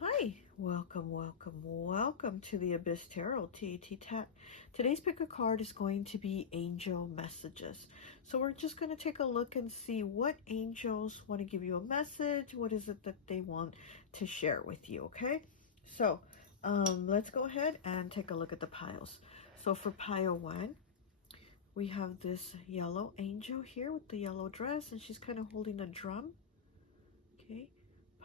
Hi, welcome to the Abyss Tarot T.A.T. Today's pick a card is going to be angel messages. So we're just going to take a look and see what angels want to give you a message. What is it that they want to share with you, okay? So let's go ahead and take a look at the piles. So for pile 1, we have this yellow angel here with the yellow dress, and she's kind of holding a drum. Okay,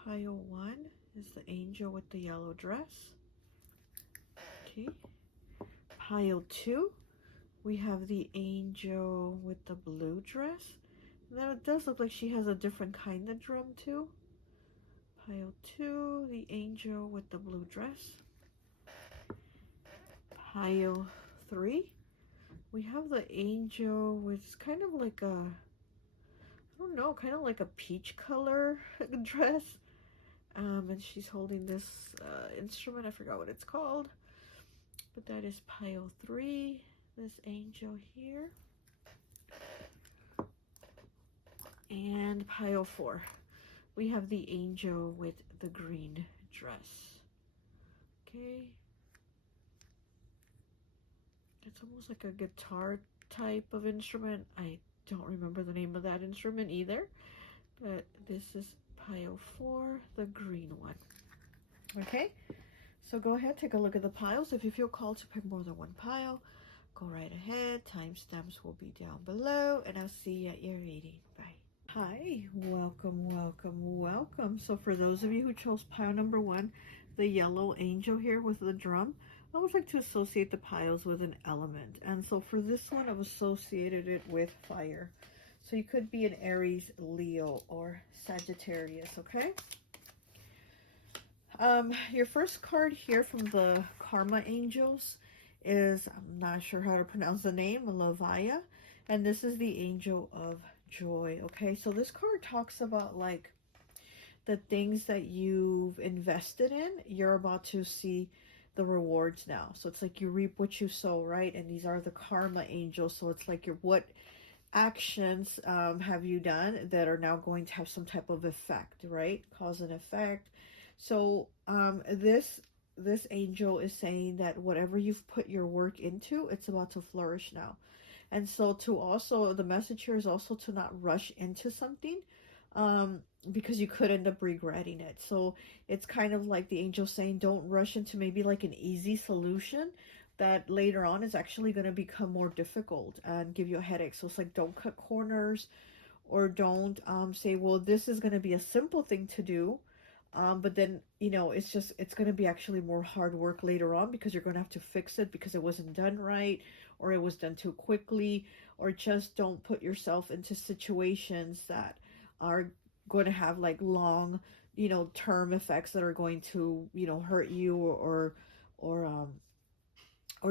pile 1 is the angel with the yellow dress. Okay, pile 2, we have the angel with the blue dress. Now it does look like she has a different kind of drum too. Pile 2, the angel with the blue dress. Pile 3, we have the angel with kind of like a, I don't know, kind of like a peach color dress. And she's holding this instrument. I forgot what it's called, but that is pile 3, this angel here. And pile 4, we have the angel with the green dress. Okay, it's almost like a guitar type of instrument. I don't remember the name of that instrument either, but this is pile 4, the green one. Okay, so go ahead, take a look at the piles. If you feel called to pick more than one pile, go right ahead. Timestamps will be down below, and I'll see you at your reading. Bye. Hi, welcome. So for those of you who chose pile number 1, the yellow angel here with the drum, I would like to associate the piles with an element. And so for this one, I've associated it with fire. So you could be an Aries, Leo, or Sagittarius, okay? Your first card here from the Karma Angels is, I'm not sure how to pronounce the name, Lavaya. And this is the Angel of Joy, okay? So this card talks about like the things that you've invested in, you're about to see the rewards now. So it's like you reap what you sow, right? And these are the Karma Angels. So it's like what actions have you done that are now going to have some type of effect, right? Cause and effect. So this angel is saying that whatever you've put your work into, it's about to flourish now. And so to also, the message here is also to not rush into something because you could end up regretting it. So it's kind of like the angel saying, don't rush into maybe like an easy solution that later on is actually going to become more difficult and give you a headache. So it's like, don't cut corners, or don't say, well, this is going to be a simple thing to do. But then, you know, it's going to be actually more hard work later on because you're going to have to fix it because it wasn't done right, or it was done too quickly, or just don't put yourself into situations that are going to have like long, you know, term effects that are going to, you know, hurt you or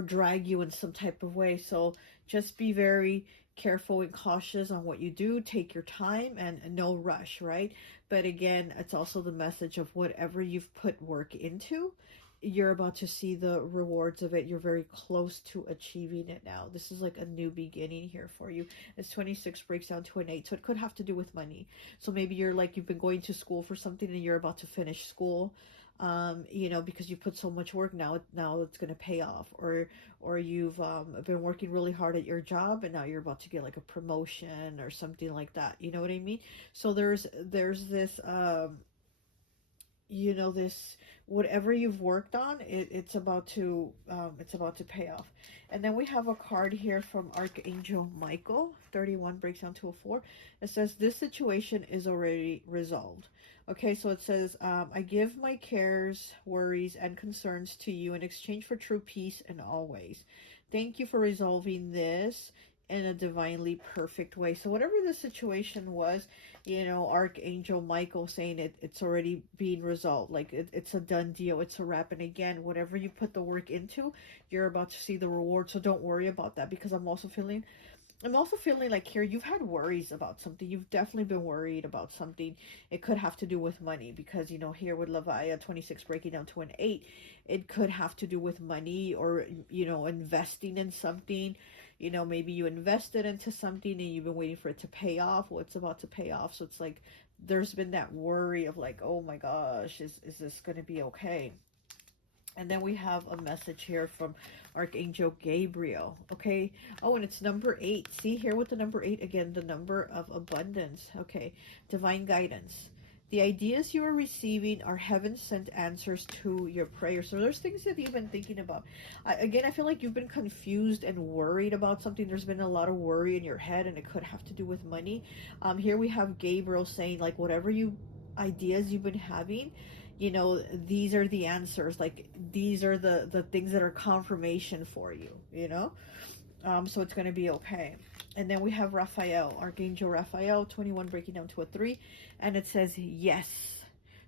drag you in some type of way. So just be very careful and cautious on what you do. Take your time and no rush, right? But again, it's also the message of whatever you've put work into, you're about to see the rewards of it. You're very close to achieving it now. This is like a new beginning here for you. As 26 breaks down to an 8, so it could have to do with money. So maybe you're like, you've been going to school for something and you're about to finish school. You know, because you put so much work, now it's going to pay off, or you've been working really hard at your job and now you're about to get like a promotion or something like that. You know what I mean? So there's this you know, this, whatever you've worked on, it's about to pay off. And then we have a card here from Archangel Michael. 31 breaks down to a 4. It says, this situation is already resolved. Okay, so it says, I give my cares, worries, and concerns to you in exchange for true peace in all ways. Thank you for resolving this in a divinely perfect way. So whatever the situation was, you know, Archangel Michael saying it's already being resolved. Like it's a done deal. It's a wrap. And again, whatever you put the work into, you're about to see the reward. So don't worry about that, because I'm also feeling like here you've had worries about something. You've definitely been worried about something. It could have to do with money, because, you know, here with Lavaya 26 breaking down to an 8, it could have to do with money, or, you know, investing in something. You know, maybe you invested into something and you've been waiting for it to pay off. Well, it's about to pay off. So it's like there's been that worry of like, oh my gosh, is this going to be okay? And then we have a message here from Archangel Gabriel. Okay. Oh, and it's number 8. See here with the number 8 again, the number of abundance. Okay. Divine guidance. The ideas you are receiving are heaven-sent answers to your prayers. So there's things that you've been thinking about. Again, I feel like you've been confused and worried about something. There's been a lot of worry in your head, and it could have to do with money. Here we have Gabriel saying, like, whatever ideas you've been having, you know, these are the answers. Like, these are the things that are confirmation for you, you know? So it's going to be okay. And then we have Raphael, Archangel Raphael, 21 breaking down to a 3. And it says, yes.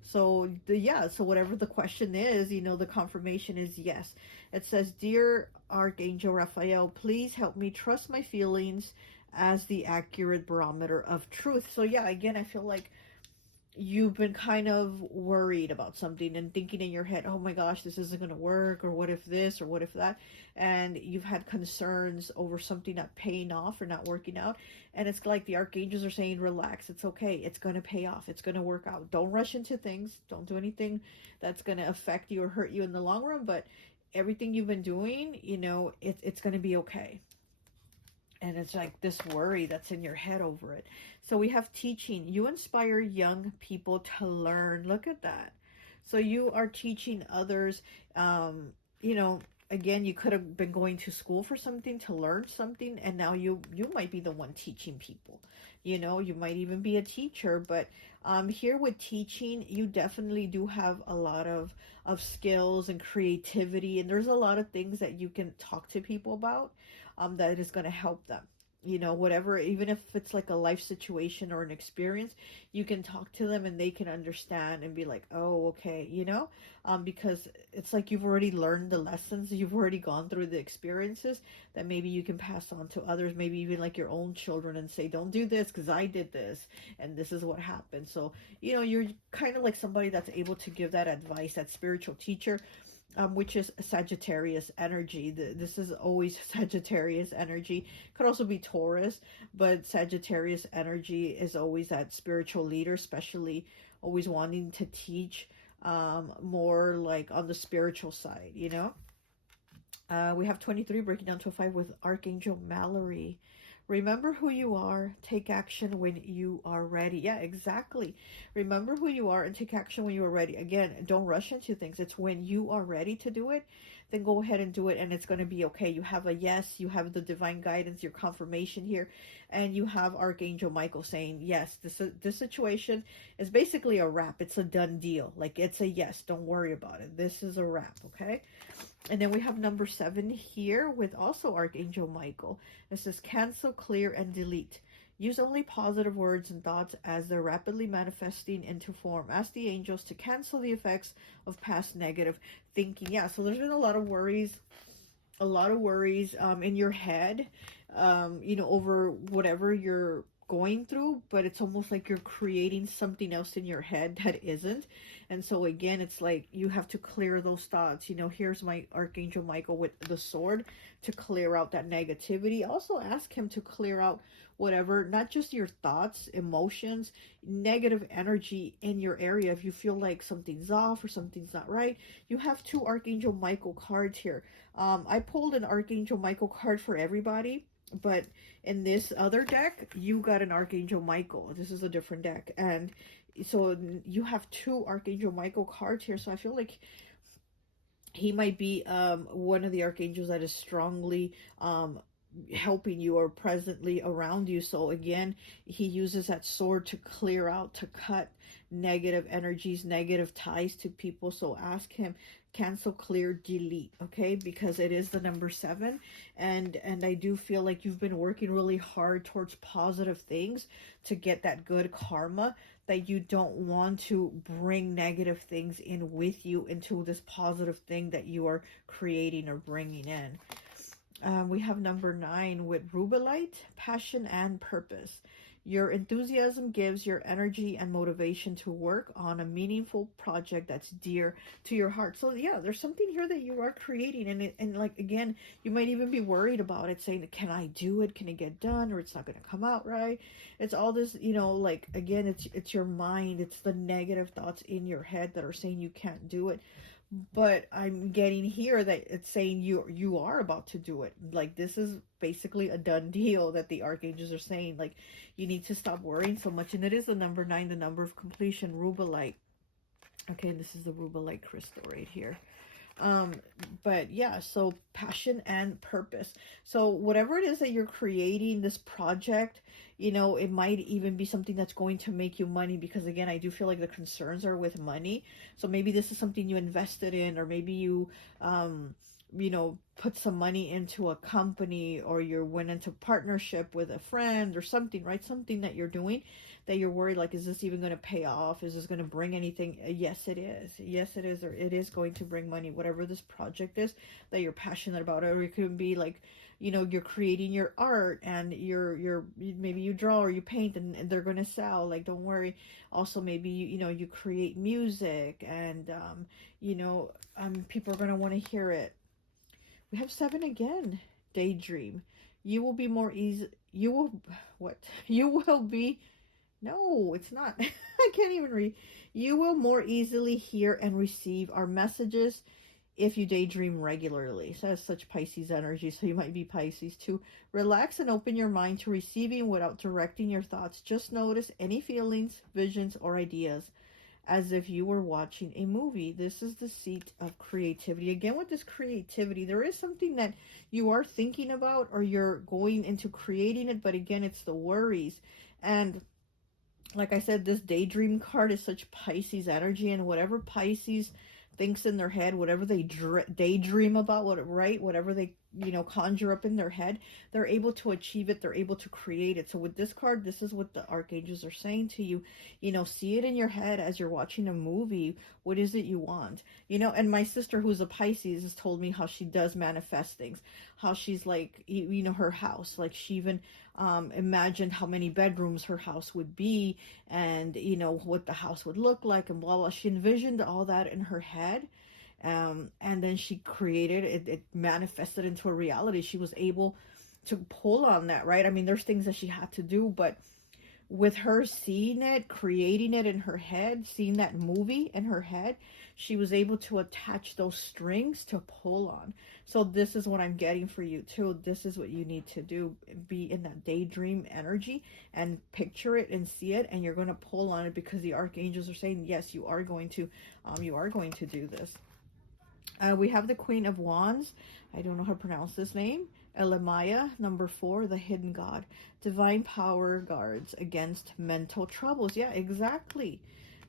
So, so whatever the question is, you know, the confirmation is yes. It says, dear Archangel Raphael, please help me trust my feelings as the accurate barometer of truth. So, yeah, again, I feel like you've been kind of worried about something and thinking in your head, oh my gosh, this isn't going to work, or what if this, or what if that, and you've had concerns over something not paying off or not working out. And it's like the archangels are saying, relax, it's okay, it's going to pay off, it's going to work out. Don't rush into things, don't do anything that's going to affect you or hurt you in the long run, but everything you've been doing, you know, it's going to be okay. And it's like this worry that's in your head over it. So we have teaching. You inspire young people to learn. Look at that. So you are teaching others. You know, again, you could have been going to school for something to learn something, and now you might be the one teaching people. You know, you might even be a teacher. But here with teaching, you definitely do have a lot of skills and creativity, and there's a lot of things that you can talk to people about. That is going to help them, you know, whatever, even if it's like a life situation or an experience, you can talk to them and they can understand and be like, oh, okay, you know, because it's like you've already learned the lessons, you've already gone through the experiences that maybe you can pass on to others, maybe even like your own children, and say, don't do this because I did this and this is what happened. So, you know, you're kind of like somebody that's able to give that advice, that spiritual teacher. Which is Sagittarius energy. This is always Sagittarius energy. Could also be Taurus, but Sagittarius energy is always that spiritual leader, especially always wanting to teach more like on the spiritual side, you know. We have 23 breaking down to a 5 with Archangel Mallory. Remember who you are, take action when you are ready. Yeah, exactly. Remember who you are and take action when you are ready. Again, don't rush into things. It's when you are ready to do it, then go ahead and do it, and it's going to be okay. You have a yes, you have the divine guidance, your confirmation here, and you have Archangel Michael saying, yes, this situation is basically a wrap. It's a done deal. Like, it's a yes. Don't worry about it. This is a wrap, okay? And then we have number 7 here with also Archangel Michael. It says, cancel, clear, and delete. Use only positive words and thoughts as they're rapidly manifesting into form. Ask the angels to cancel the effects of past negative thinking. Yeah, so there's been a lot of worries in your head, you know, over whatever you're going through, but it's almost like you're creating something else in your head that isn't. And so again, it's like you have to clear those thoughts. You know, here's my Archangel Michael with the sword to clear out that negativity. Also ask him to clear out whatever, not just your thoughts, emotions, negative energy in your area. If you feel like something's off or something's not right, you have 2 Archangel Michael cards here. I pulled an Archangel Michael card for everybody, but in this other deck, you got an Archangel Michael. This is a different deck. And so you have 2 Archangel Michael cards here. So I feel like he might be one of the archangels that is strongly helping you or presently around you. So again, he uses that sword to clear out, to cut negative energies, negative ties to people. So ask him, cancel, clear, delete, okay? Because it is the number 7, and I do feel like you've been working really hard towards positive things to get that good karma, that you don't want to bring negative things in with you into this positive thing that you are creating or bringing in. We have number 9 with Rubelite, passion and purpose. Your enthusiasm gives your energy and motivation to work on a meaningful project that's dear to your heart. So yeah, there's something here that you are creating, and like, again, you might even be worried about it, saying, can I do it? Can it get done? Or it's not going to come out right. It's all this, like, again, it's your mind. It's the negative thoughts in your head that are saying you can't do it. But I'm getting here that it's saying you are about to do it. Like, this is basically a done deal, that the archangels are saying, like, you need to stop worrying so much. And it is the number 9, the number of completion, rubellite. Okay, and this is the rubellite crystal right here. But yeah, so passion and purpose. So whatever it is that you're creating, this project, it might even be something that's going to make you money, because again, I do feel like the concerns are with money. So maybe this is something you invested in, or maybe you put some money into a company, or you went into partnership with a friend or something, right? Something that you're doing that you're worried, like, is this even going to pay off? Is this going to bring anything? Yes, it is. Yes, it is. Or it is going to bring money, whatever this project is that you're passionate about. Or it could be like, you're creating your art, and you're maybe you draw or you paint, and they're going to sell. Like, don't worry. Also, maybe you create music, and people are going to want to hear it. We have 7 again. Daydream. You will be more easy. You will, what? You will be, no, it's not. I can't even read. You will more easily hear and receive our messages if you daydream regularly. So that's such Pisces energy, so you might be Pisces too. Relax and open your mind to receiving without directing your thoughts. Just notice any feelings, visions, or ideas as if you were watching a movie. This is the seat of creativity. Again, with this creativity, there is something that you are thinking about, or you're going into creating it, but again, it's the worries. And like I said, this daydream card is such Pisces energy, and whatever Pisces thinks in their head, whatever they daydream about, whatever they conjure up in their head, they're able to achieve it. They're able to create it. So with this card, this is what the archangels are saying to you. See it in your head as you're watching a movie. What is it you want? And my sister, who's a Pisces, has told me how she does manifest things, how she's like, her house, like she even imagined how many bedrooms her house would be, and what the house would look like, and blah blah. She envisioned all that in her head, and then she created it. It manifested into a reality. She was able to pull on that, right? I mean, there's things that she had to do, but with her seeing it, creating it in her head, seeing that movie in her head, she was able to attach those strings to pull on. So this is what I'm getting for you too. This is what you need to do. Be in that daydream energy and picture it and see it, and you're going to pull on it, because the archangels are saying, yes, you are going to do this. We have the Queen of Wands. I don't know how to pronounce this name. Elamaya, number 4, the hidden god. Divine power guards against mental troubles. Yeah, exactly.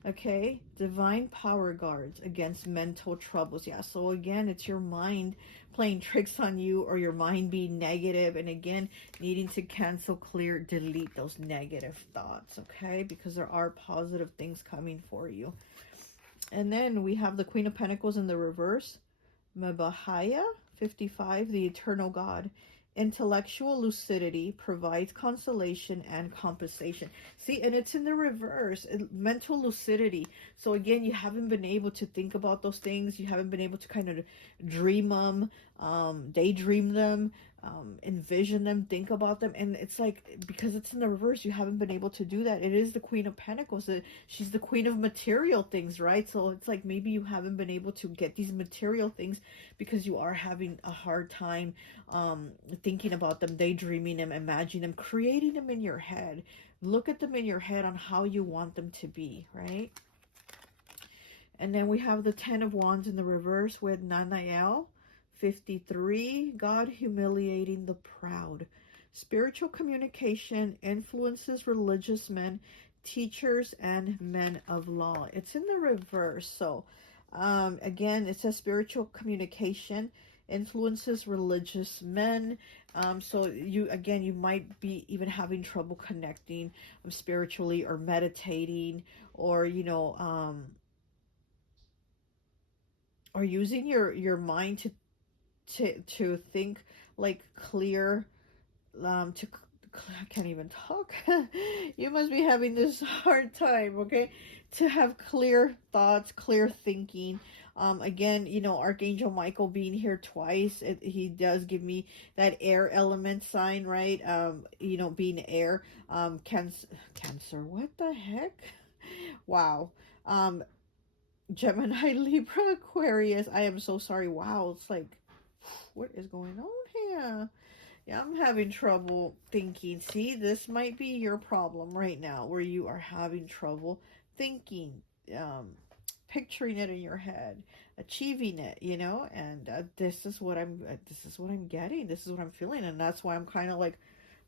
Okay, divine power guards against mental troubles. Yeah, so again, it's your mind playing tricks on you, or your mind being negative, and again, needing to cancel, clear, delete those negative thoughts, okay? Because there are positive things coming for you. And then we have the Queen of Pentacles in the reverse. Mabahaya, 55, the eternal God. Intellectual lucidity provides consolation and compensation. See, and it's in the reverse. Mental lucidity. So again, you haven't been able to think about those things. You haven't been able to kind of dream them, daydream them, envision them, think about them. And it's like, because it's in the reverse, you haven't been able to do that. It is the Queen of Pentacles. She's the queen of material things, right? So it's like, maybe you haven't been able to get these material things because you are having a hard time thinking about them, daydreaming them, imagining them, creating them in your head. Look at them in your head on how you want them to be, right? And then we have the 10 of Wands in the reverse with Nanael, 53, God humiliating the proud. Spiritual communication influences religious men, teachers, and men of law. It's in the reverse. So again, it says spiritual communication influences religious men. So you might be even having trouble connecting spiritually, or meditating, or or using your mind to think like clear, to I can't even talk. You must be having this hard time, okay? To have clear thoughts, clear thinking. Again, you know, Archangel Michael being here twice, he does give me that air element sign, right? You know, being air. Cancer, what the heck? Wow. Gemini, Libra, Aquarius. I am so sorry. Wow, it's like, what is going on here? Yeah, I'm having trouble thinking. See, this might be your problem right now, where you are having trouble thinking, picturing it in your head, achieving it, you know. And this is what I'm getting. This is what I'm feeling, and that's why I'm kind of like,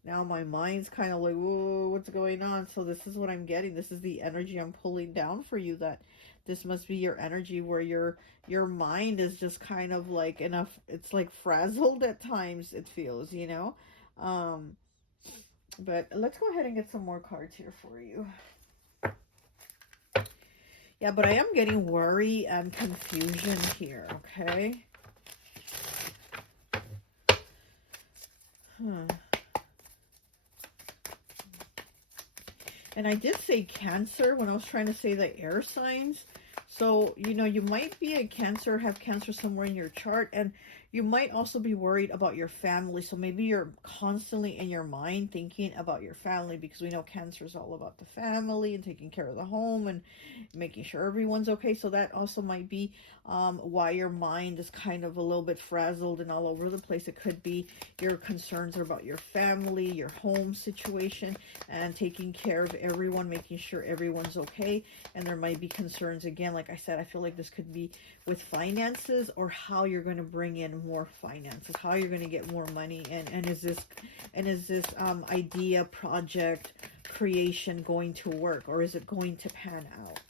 now my mind's kind of like, whoa, what's going on? So this is what I'm getting. This is the energy I'm pulling down for you. That this must be your energy, where your mind is just kind of like enough. It's like frazzled at times, it feels, you know. But let's go ahead and get some more cards here for you. Yeah, but I am getting worry and confusion here, okay? And I did say Cancer when I was trying to say the air signs. So, you know, you might be a Cancer, have Cancer somewhere in your chart, and you might also be worried about your family. So maybe you're constantly in your mind thinking about your family, because we know Cancer is all about the family and taking care of the home and making sure everyone's okay. So that also might be why your mind is kind of a little bit frazzled and all over the place. It could be your concerns are about your family, your home situation, and taking care of everyone, making sure everyone's okay. And there might be concerns, again, like I said, I feel like this could be with finances, or how you're going to bring in more finances, how you're going to get more money, and is this idea, project, creation going to work, or is it going to pan out?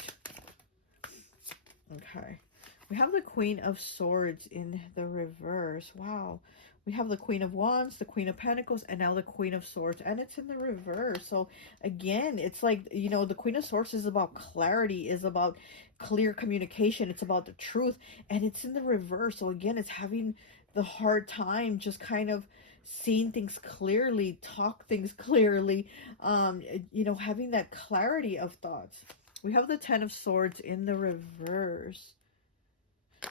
Okay, we have the Queen of Swords in the reverse. Wow. We have the Queen of Wands, the Queen of Pentacles, and now the Queen of Swords, and it's in the reverse. So again, it's like, you know, the Queen of Swords is about clarity, is about clear communication, it's about the truth, and it's in the reverse. So again, it's having the hard time just kind of seeing things clearly, talk things clearly, you know, having that clarity of thoughts. We have the Ten of Swords in the reverse.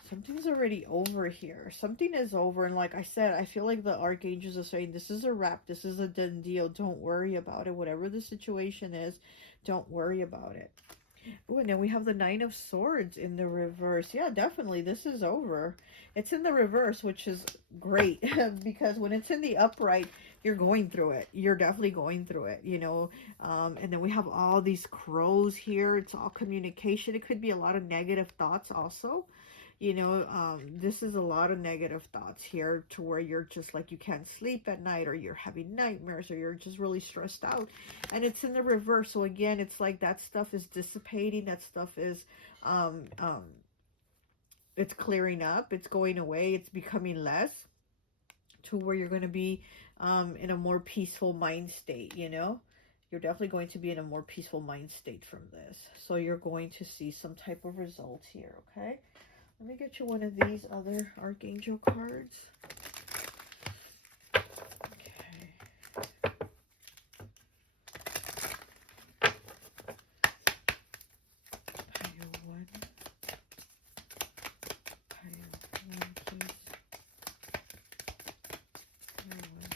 Something's already over here. Something is over. And like I said, I feel like the archangels are saying, this is a wrap. This is a done deal. Don't worry about it. Whatever the situation is, don't worry about it. Oh, and then we have the Nine of Swords in the reverse. Yeah, definitely. This is over. It's in the reverse, which is great. Because when it's in the upright, you're going through it. You're definitely going through it, you know. And then we have all these crows here. It's all communication. It could be a lot of negative thoughts also. You know, this is a lot of negative thoughts here, to where you're just like, you can't sleep at night, or you're having nightmares, or you're just really stressed out. And it's in the reverse. So again, it's like that stuff is dissipating. That stuff is, it's clearing up. It's going away. It's becoming less, to where you're going to be in a more peaceful mind state, you know. You're definitely going to be in a more peaceful mind state from this. So you're going to see some type of results here, okay? Let me get you one of these other Archangel cards. Okay. Pile one. Pile one, please. Pile one.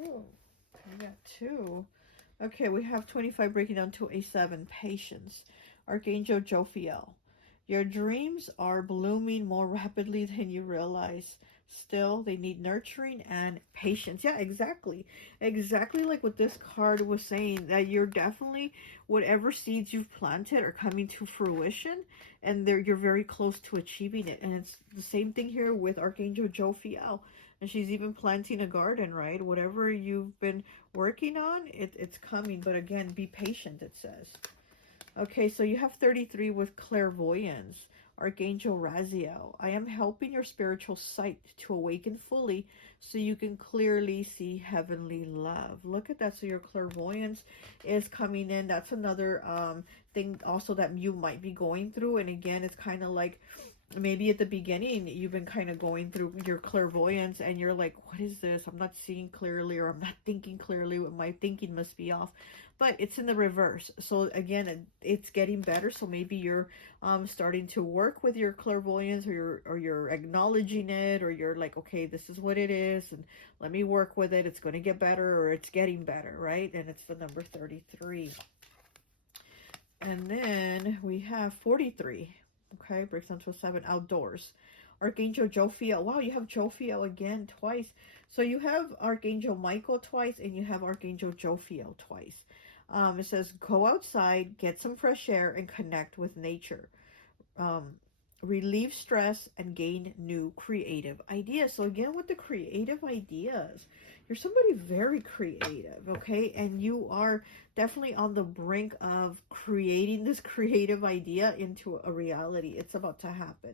Oh. I got two. Okay, we have 25 breaking down to a 7. Patience. Archangel Jophiel. Your dreams are blooming more rapidly than you realize. Still, they need nurturing and patience. Yeah, exactly. Exactly like what this card was saying, that you're definitely, whatever seeds you've planted are coming to fruition, and you're very close to achieving it. And it's the same thing here with Archangel Jophiel. And she's even planting a garden, right? Whatever you've been working on, it's coming. But again, be patient, it says. Okay, so you have 33 with Clairvoyance. Archangel Raziel. I am helping your spiritual sight to awaken fully so you can clearly see heavenly love. Look at that. So your clairvoyance is coming in. That's another thing also that you might be going through. And again, it's kind of like maybe at the beginning you've been kind of going through your clairvoyance and you're like, what is this? I'm not seeing clearly, or I'm not thinking clearly. My thinking must be off. But it's in the reverse. So again, it's getting better. So maybe you're starting to work with your clairvoyance, or you're acknowledging it, or you're like, okay, this is what it is, and let me work with it. It's going to get better, or it's getting better, right? And it's the number 33. And then we have 43. Okay, breaks down to a 7. Outdoors. Archangel Jophiel. Wow, you have Jophiel again twice. So you have Archangel Michael twice, and you have Archangel Jophiel twice. It says, go outside, get some fresh air, and connect with nature. Relieve stress and gain new creative ideas. So again, with the creative ideas, you're somebody very creative, okay? And you are definitely on the brink of creating this creative idea into a reality. It's about to happen.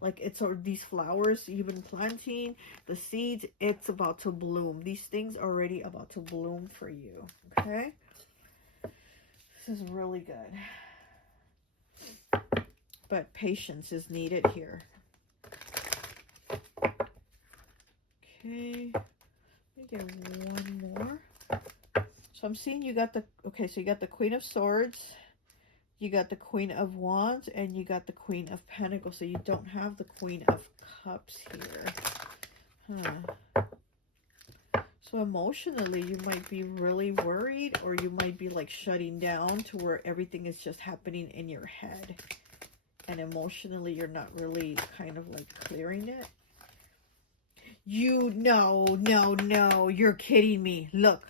Like, it's these flowers you've been planting, the seeds, it's about to bloom. These things are already about to bloom for you, okay? This is really good. But patience is needed here. Okay. Let me get one more. So I'm seeing you got the, okay, so you got the Queen of Swords, you got the Queen of Wands, and you got the Queen of Pentacles. So you don't have the Queen of Cups here. So emotionally, you might be really worried, or you might be like shutting down to where everything is just happening in your head. And emotionally, you're not really kind of like clearing it. No, you're kidding me. Look.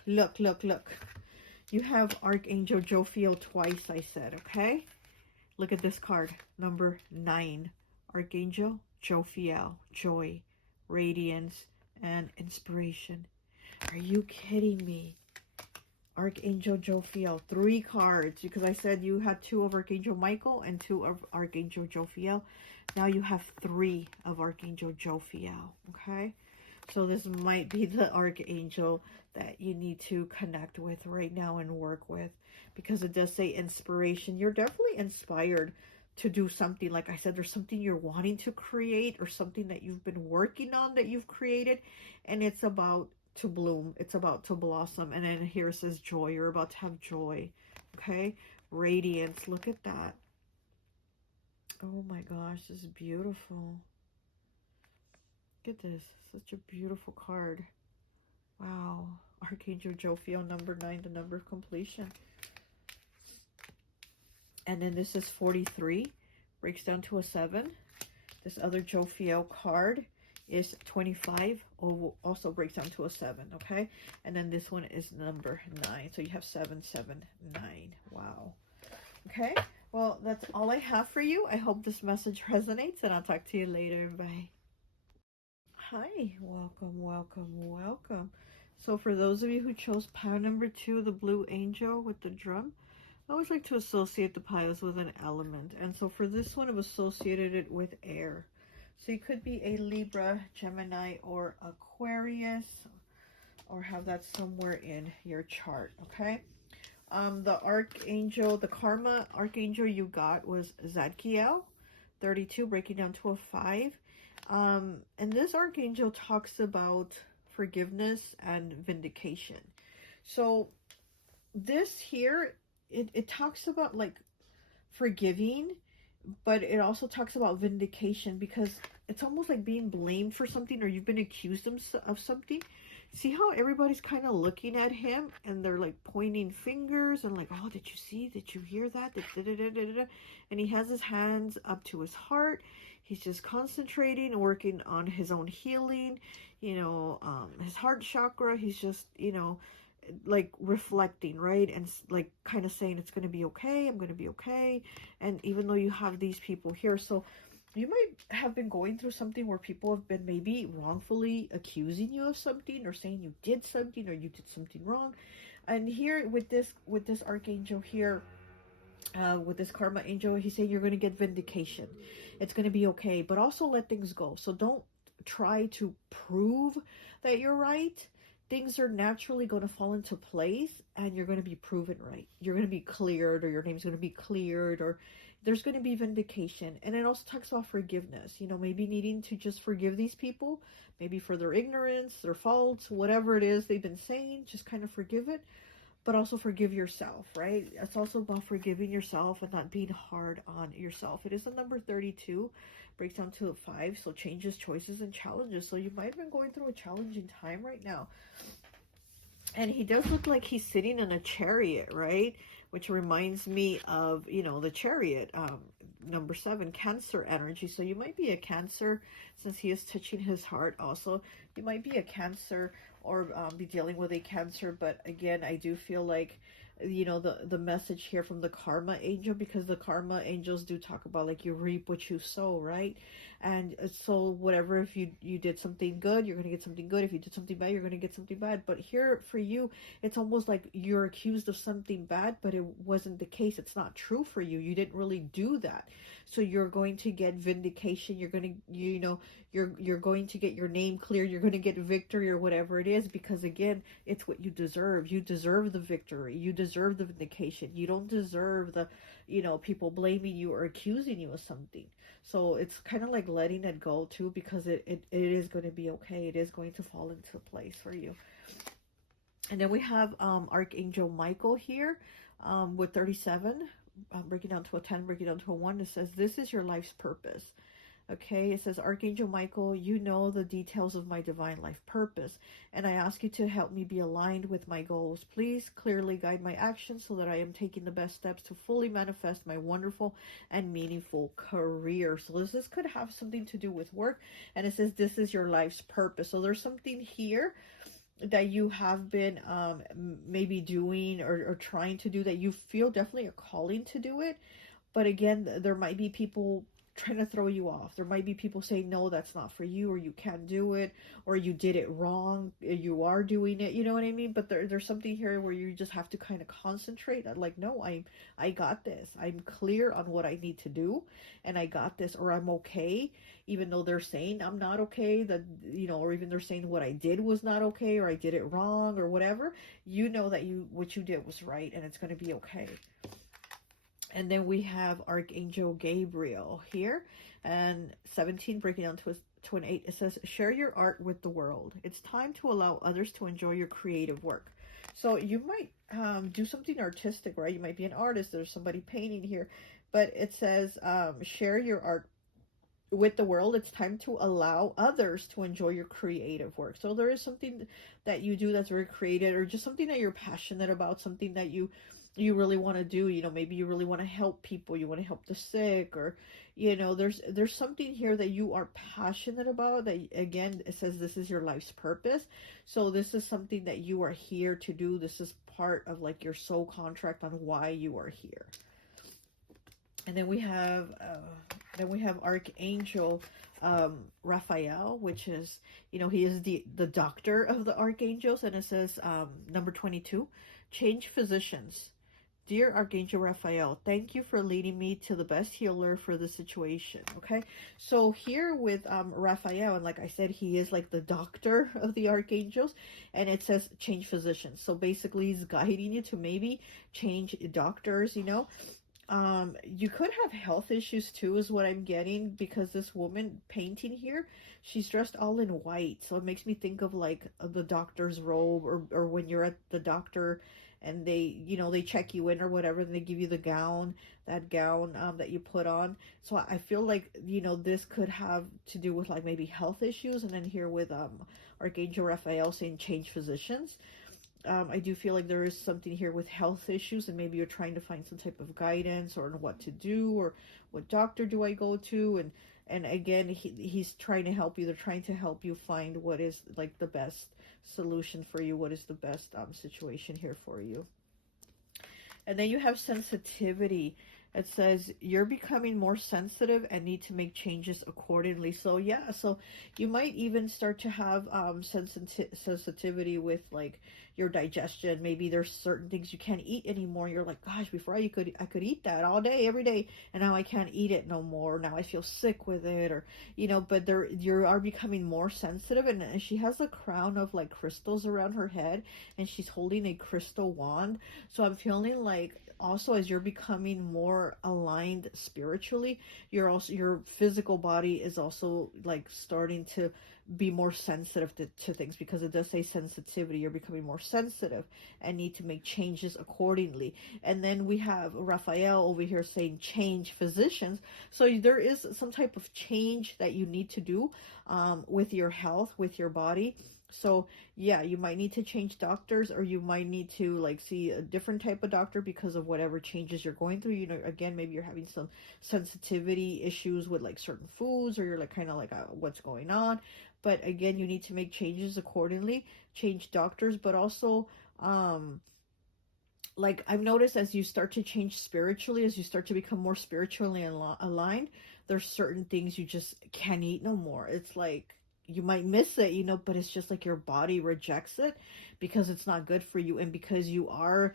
You have Archangel Jophiel twice, I said, okay? Look at this card, number 9. Archangel Jophiel, joy, radiance, and inspiration. Are you kidding me? Archangel Jophiel, 3 cards, because I said you had 2 of Archangel Michael and 2 of Archangel Jophiel. Now you have 3 of Archangel Jophiel, okay? So this might be the Archangel that you need to connect with right now and work with, because it does say inspiration. You're definitely inspired to do something. Like I said, there's something you're wanting to create, or something that you've been working on that you've created, and it's about to bloom, it's about to blossom. And then here it says joy, you're about to have joy, okay? Radiance, look at that. Oh my gosh, this is beautiful. Look at this, such a beautiful card. Wow. Archangel Jophiel, number 9, the number of completion. And then this is 43, breaks down to a 7. This other Jophiel card is 25, also breaks down to a 7, okay? And then this one is number 9. So you have 7, 7, 9. Wow. Okay, well, that's all I have for you. I hope this message resonates, and I'll talk to you later. Bye. Hi, welcome. So for those of you who chose pile number 2, the blue angel with the drum, I always like to associate the piles with an element. And so for this one, I've associated it with air. So you could be a Libra, Gemini, or Aquarius, or have that somewhere in your chart, okay? The archangel, the karma archangel you got was Zadkiel, 32, breaking down to a 5. And this archangel talks about forgiveness and vindication. So this here, it talks about like forgiving, but it also talks about vindication, because it's almost like being blamed for something, or you've been accused of something. See how everybody's kind of looking at him, and they're like pointing fingers and like, oh, did you see? Did you hear that? And he has his hands up to his heart. He's just concentrating and working on his own healing, his heart chakra. He's just, like reflecting, right? And like kind of saying, it's going to be okay. I'm going to be okay. And even though you have these people here, so you might have been going through something where people have been maybe wrongfully accusing you of something, or saying you did something, or you did something wrong. And here with this archangel here, with this karma angel, he's saying you're going to get vindication. It's going to be okay, but also let things go. So don't try to prove that you're right. Things are naturally going to fall into place, and you're going to be proven right. You're going to be cleared, or your name's going to be cleared, or there's going to be vindication. And it also talks about forgiveness, you know, maybe needing to just forgive these people, maybe for their ignorance, their faults, whatever it is they've been saying, just kind of forgive it. But also forgive yourself, right? It's also about forgiving yourself and not being hard on yourself. It is a number 32, breaks down to a 5, so changes, choices, and challenges. So you might have been going through a challenging time right now. And he does look like he's sitting in a chariot, right? Which reminds me of, you know, the chariot, number 7, Cancer energy. So you might be a Cancer, since he is touching his heart also. You might be a Cancer or be dealing with a Cancer. But again, I do feel like, you know, the message here from the karma angel, because the karma angels do talk about like you reap what you sow, right? And so whatever, if you did something good, you're going to get something good. If you did something bad, you're going to get something bad. But here for you, it's almost like you're accused of something bad, but it wasn't the case. It's not true for you. You didn't really do that. So you're going to get vindication. You're going to, you know, you're going to get your name clear. You're going to get victory or whatever it is, because again, it's what you deserve. You deserve the victory. You deserve the vindication. You don't deserve the, you know, people blaming you or accusing you of something. So it's kind of like letting it go too, because it is going to be okay. It is going to fall into place for you. And then we have Archangel Michael here with 37, breaking down to a 10, breaking down to a 1. It says, this is your life's purpose. Okay, it says, Archangel Michael, you know the details of my divine life purpose, and I ask you to help me be aligned with my goals. Please clearly guide my actions so that I am taking the best steps to fully manifest my wonderful and meaningful career. So this could have something to do with work, and it says, this is your life's purpose. So there's something here that you have been maybe doing or trying to do that you feel definitely a calling to do it. But again, there might be people trying to throw you off. There might be people saying, no, that's not for you, or you can't do it, or you did it wrong, you are doing it, you know what I mean? But there's something here where you just have to kind of concentrate. Like, no, I got this. I'm clear on what I need to do, and I got this, or I'm okay, even though they're saying I'm not okay, that, you know, or even they're saying what I did was not okay, or I did it wrong, or whatever. You know that what you did was right, and it's going to be okay. And then we have Archangel Gabriel here, and 17, breaking down to an 8. It says, share your art with the world. It's time to allow others to enjoy your creative work. So you might do something artistic, right? You might be an artist. There's somebody painting here. But it says, share your art with the world. It's time to allow others to enjoy your creative work. So there is something that you do that's very creative, or just something that you're passionate about, something that you really want to do. You know, maybe you really want to help people, you want to help the sick, or, you know, there's something here that you are passionate about, that again, it says this is your life's purpose. So this is something that you are here to do. This is part of like your soul contract on why you are here. And then we have Archangel Raphael, which is, you know, he is the doctor of the archangels, and it says number 22, change physicians. Dear Archangel Raphael, thank you for leading me to the best healer for the situation. Okay, so here with Raphael, and like I said, he is like the doctor of the archangels, and it says change physicians. So basically he's guiding you to maybe change doctors, you know. You could have health issues too, is what I'm getting, because this woman painting here, she's dressed all in white. So it makes me think of like the doctor's robe, or when you're at the doctor and they, you know, they check you in or whatever, and they give you the gown, that you put on. So I feel like, you know, this could have to do with like maybe health issues. And then here with Archangel Raphael saying change physicians. I do feel like there is something here with health issues, and maybe you're trying to find some type of guidance or what to do, or what doctor do I go to, and again, he's trying to help you. They're trying to help you find what is like the best solution for you, what is the best situation here for you. And then you have sensitivity. It says you're becoming more sensitive and need to make changes accordingly. So yeah, so you might even start to have sensitivity with like your digestion. Maybe there's certain things you can't eat anymore. You're like, gosh, before I could eat that all day, every day, and now I can't eat it no more. Now I feel sick with it, or, you know, but you are becoming more sensitive. And she has a crown of like crystals around her head, and she's holding a crystal wand. So I'm feeling like also, as you're becoming more aligned spiritually, your physical body is also like starting to be more sensitive to things, because it does say sensitivity. You're becoming more sensitive and need to make changes accordingly. And then we have Raphael over here saying change physicians. So there is some type of change that you need to do with your health, with your body. So yeah, you might need to change doctors, or you might need to like see a different type of doctor because of whatever changes you're going through. You know, again, maybe you're having some sensitivity issues with like certain foods, or you're like kind of like what's going on. But again, you need to make changes accordingly, change doctors, but also like I've noticed, as you start to change spiritually, as you start to become more spiritually aligned, there's certain things you just can't eat no more. It's like you might miss it, you know, but it's just like your body rejects it because it's not good for you. And because you are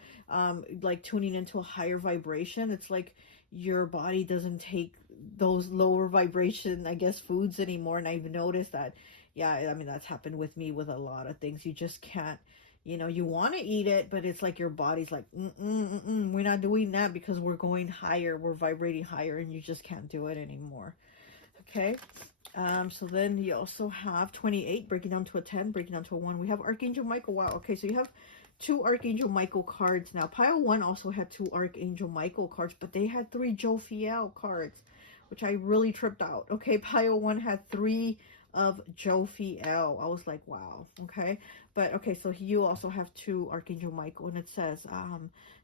like tuning into a higher vibration, it's like your body doesn't take those lower vibration, I guess, foods anymore. And I've noticed that, yeah, I mean, that's happened with me with a lot of things. You just can't, you know, you want to eat it, but it's like your body's like, we're not doing that because we're going higher, we're vibrating higher, and you just can't do it anymore. Okay. So then you also have 28 breaking down to a 10, breaking down to a 1. We have Archangel Michael. Wow. Okay, so you have 2 Archangel Michael cards. Now, pile 1 also had 2 Archangel Michael cards, but they had 3 Jophiel cards, which I really tripped out. Okay, pile 1 had 3 of Jophiel. I was like, wow. Okay, but okay, so you also have 2 Archangel Michael, and it says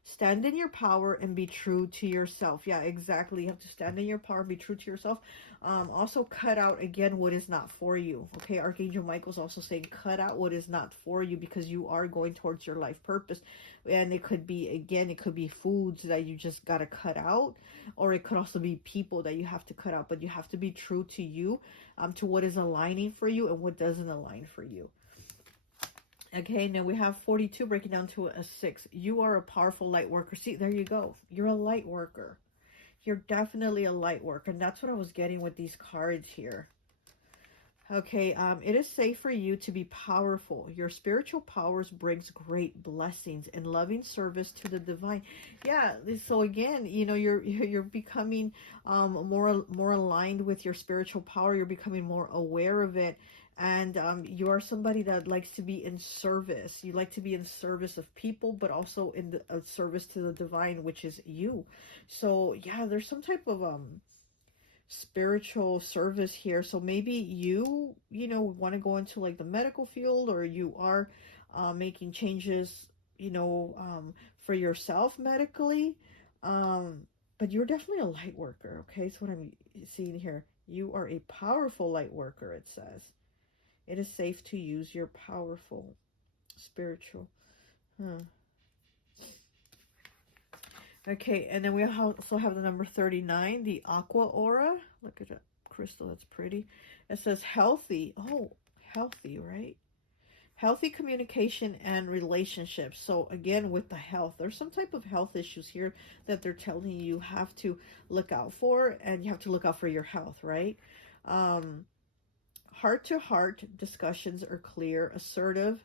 stand in your power and be true to yourself. Yeah, exactly. You have to stand in your power and be true to yourself. Also cut out again what is not for you. Okay, Archangel Michael's also saying cut out what is not for you, because you are going towards your life purpose. And it could be, again, it could be foods that you just got to cut out, or it could also be people that you have to cut out. But you have to be true to you, to what is aligning for you and what doesn't align for you. Okay, now we have 42 breaking down to a 6. You are a powerful light worker. See, there you go. You're a light worker. You're definitely a light worker. And that's what I was getting with these cards here. Okay, it is safe for you to be powerful. Your spiritual powers brings great blessings and loving service to the divine. Yeah, so again, you know, you're becoming more aligned with your spiritual power. You're becoming more aware of it. And you are somebody that likes to be in service. You like to be in service of people, but also in the service to the divine, which is you. So yeah, there's some type of spiritual service here. So maybe you know, want to go into like the medical field, or you are making changes, you know, for yourself medically. But you're definitely a light worker. Okay, so what I'm seeing here, you are a powerful light worker. It says it is safe to use your powerful spiritual. Okay, and then we also have the number 39, the aqua aura. Look at that crystal, that's pretty. It says healthy. Oh, healthy, right? Healthy communication and relationships. So again, with the health, there's some type of health issues here that they're telling you have to look out for, and you have to look out for your health, right? Heart-to-heart discussions are clear, assertive.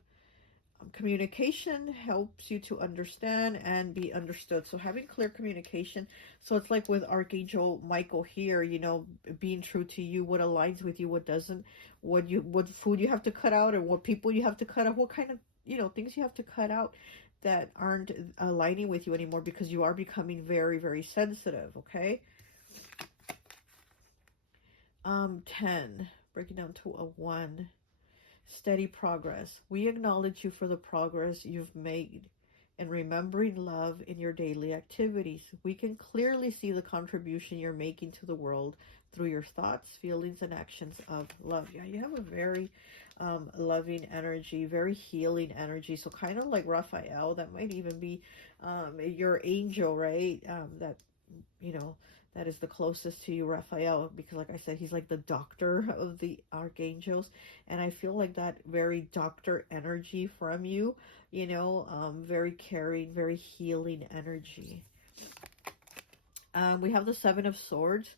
Communication helps you to understand and be understood. So having clear communication. So it's like with Archangel Michael here, you know, being true to you, what aligns with you, what doesn't, what food you have to cut out, or what people you have to cut out, what kind of, you know, things you have to cut out that aren't aligning with you anymore, because you are becoming very, very sensitive. Okay. 10, breaking down to a 1. Steady progress. We acknowledge you for the progress you've made in remembering love in your daily activities. We can clearly see the contribution you're making to the world through your thoughts, feelings, and actions of love. Yeah, you have a very loving energy, very healing energy. So kind of like Raphael, that might even be your angel, right? That, you know, that is the closest to you, Raphael, because like I said, he's like the doctor of the archangels. And I feel like that very doctor energy from you, you know, very caring, very healing energy. We have the 7 of Swords,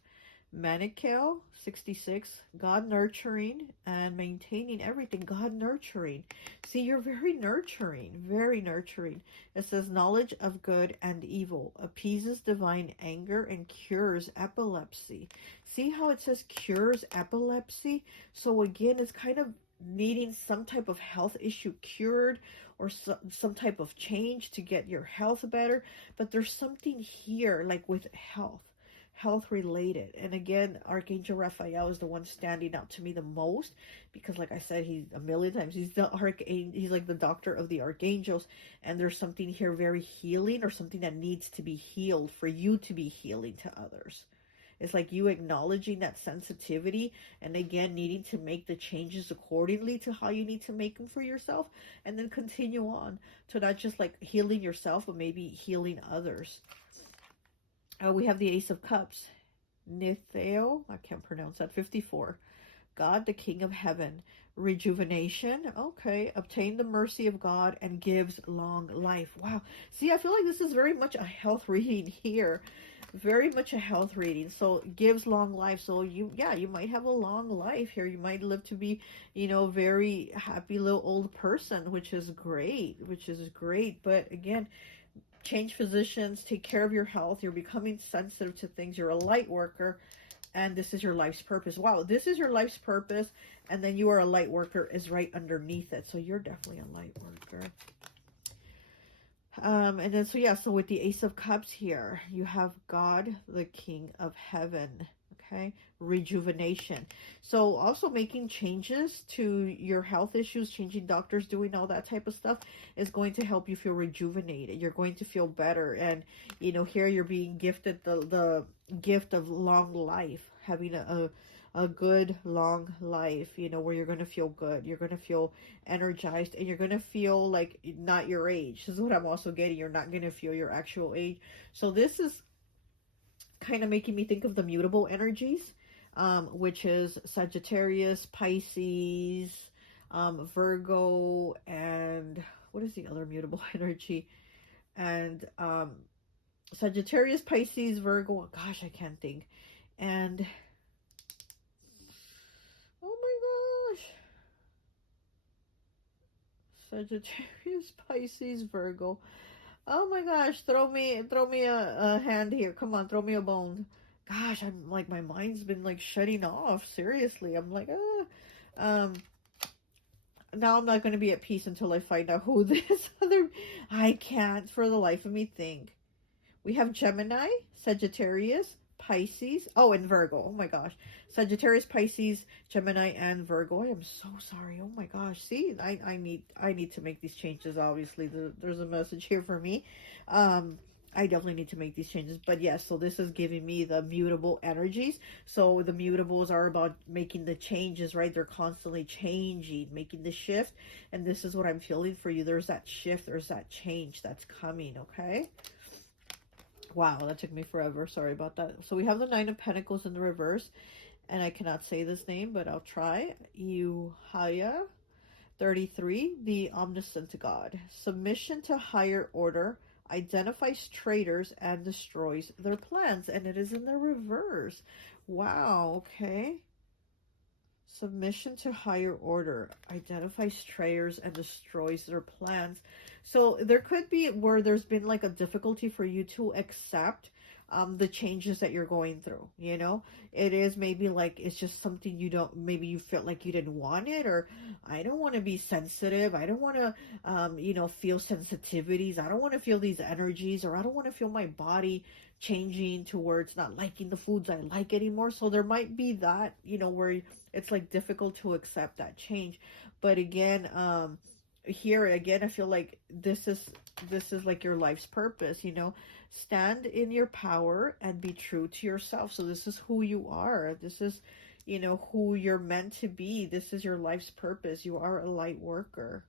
Manikel, 66. God nurturing and maintaining everything. God nurturing. See, you're very nurturing. Very nurturing. It says knowledge of good and evil. Appeases divine anger and cures epilepsy. See how it says cures epilepsy? So again, it's kind of needing some type of health issue cured, or some type of change to get your health better. But there's something here like with health related. And again, Archangel Raphael is the one standing out to me the most, because like I said, he's a million times, he's the archangel, he's like the doctor of the archangels. And there's something here very healing, or something that needs to be healed for you to be healing to others. It's like you acknowledging that sensitivity, and again, needing to make the changes accordingly to how you need to make them for yourself, and then continue on to not just like healing yourself, but maybe healing others. We have the Ace of Cups. Nitheo, I can't pronounce that. 54. God, the King of Heaven. Rejuvenation. Okay. Obtain the mercy of God and gives long life. Wow. See, I feel like this is very much a health reading here. Very much a health reading. So gives long life. So you might have a long life here. You might live to be, very happy little old person, which is great. But again, change physicians, take care of your health. You're becoming sensitive to things. You're a light worker, and this is your life's purpose. Wow, this is your life's purpose, and then you are a light worker is right underneath it. So you're definitely a light worker. And then, so with the Ace of Cups here, you have God, the King of Heaven. Okay, rejuvenation. So also making changes to your health issues, changing doctors, doing all that type of stuff is going to help you feel rejuvenated. You're going to feel better. And, here you're being gifted the gift of long life, having a good long life, where you're going to feel good. You're going to feel energized, and you're going to feel like not your age. This is what I'm also getting. You're not going to feel your actual age. So this is kind of making me think of the mutable energies, which is Sagittarius, Pisces, Virgo, and what is the other mutable energy? And Sagittarius, Pisces, Virgo, gosh, I can't think. And oh my gosh, Sagittarius, Pisces, Virgo. Oh my gosh, throw me a hand here. Come on, throw me a bone. Gosh, I'm like, my mind's been like shutting off. Seriously, I'm like, now I'm not going to be at peace until I find out who this other, I can't for the life of me think. We have Gemini, Sagittarius, Pisces, and Virgo. Oh my gosh. Sagittarius, Pisces, Gemini, and Virgo. I am so sorry. Oh my gosh. See, I need to make these changes. Obviously, there's a message here for me. I definitely need to make these changes. But yes, so this is giving me the mutable energies. So the mutables are about making the changes, right? They're constantly changing, making the shift. And this is what I'm feeling for you. There's that shift. There's that change that's coming, okay? Wow, that took me forever. Sorry about that. So we have the Nine of Pentacles in the reverse. And I cannot say this name, but I'll try. Uhaya, 33, the Omniscient God. Submission to higher order identifies traitors and destroys their plans. And it is in the reverse. Wow, okay. Submission to higher order identifies traitors and destroys their plans. So there could be where there's been like a difficulty for you to accept the changes that you're going through. It is maybe like it's just something maybe you felt like you didn't want it, or I don't want to be sensitive, I don't want to feel sensitivities, I don't want to feel these energies, or I don't want to feel my body changing towards not liking the foods I like anymore. So there might be that, where it's like difficult to accept that change. But again, here again, I feel like this is like your life's purpose. Stand in your power and be true to yourself. So this is who you are. This is who you're meant to be. This is your life's purpose. You are a light worker.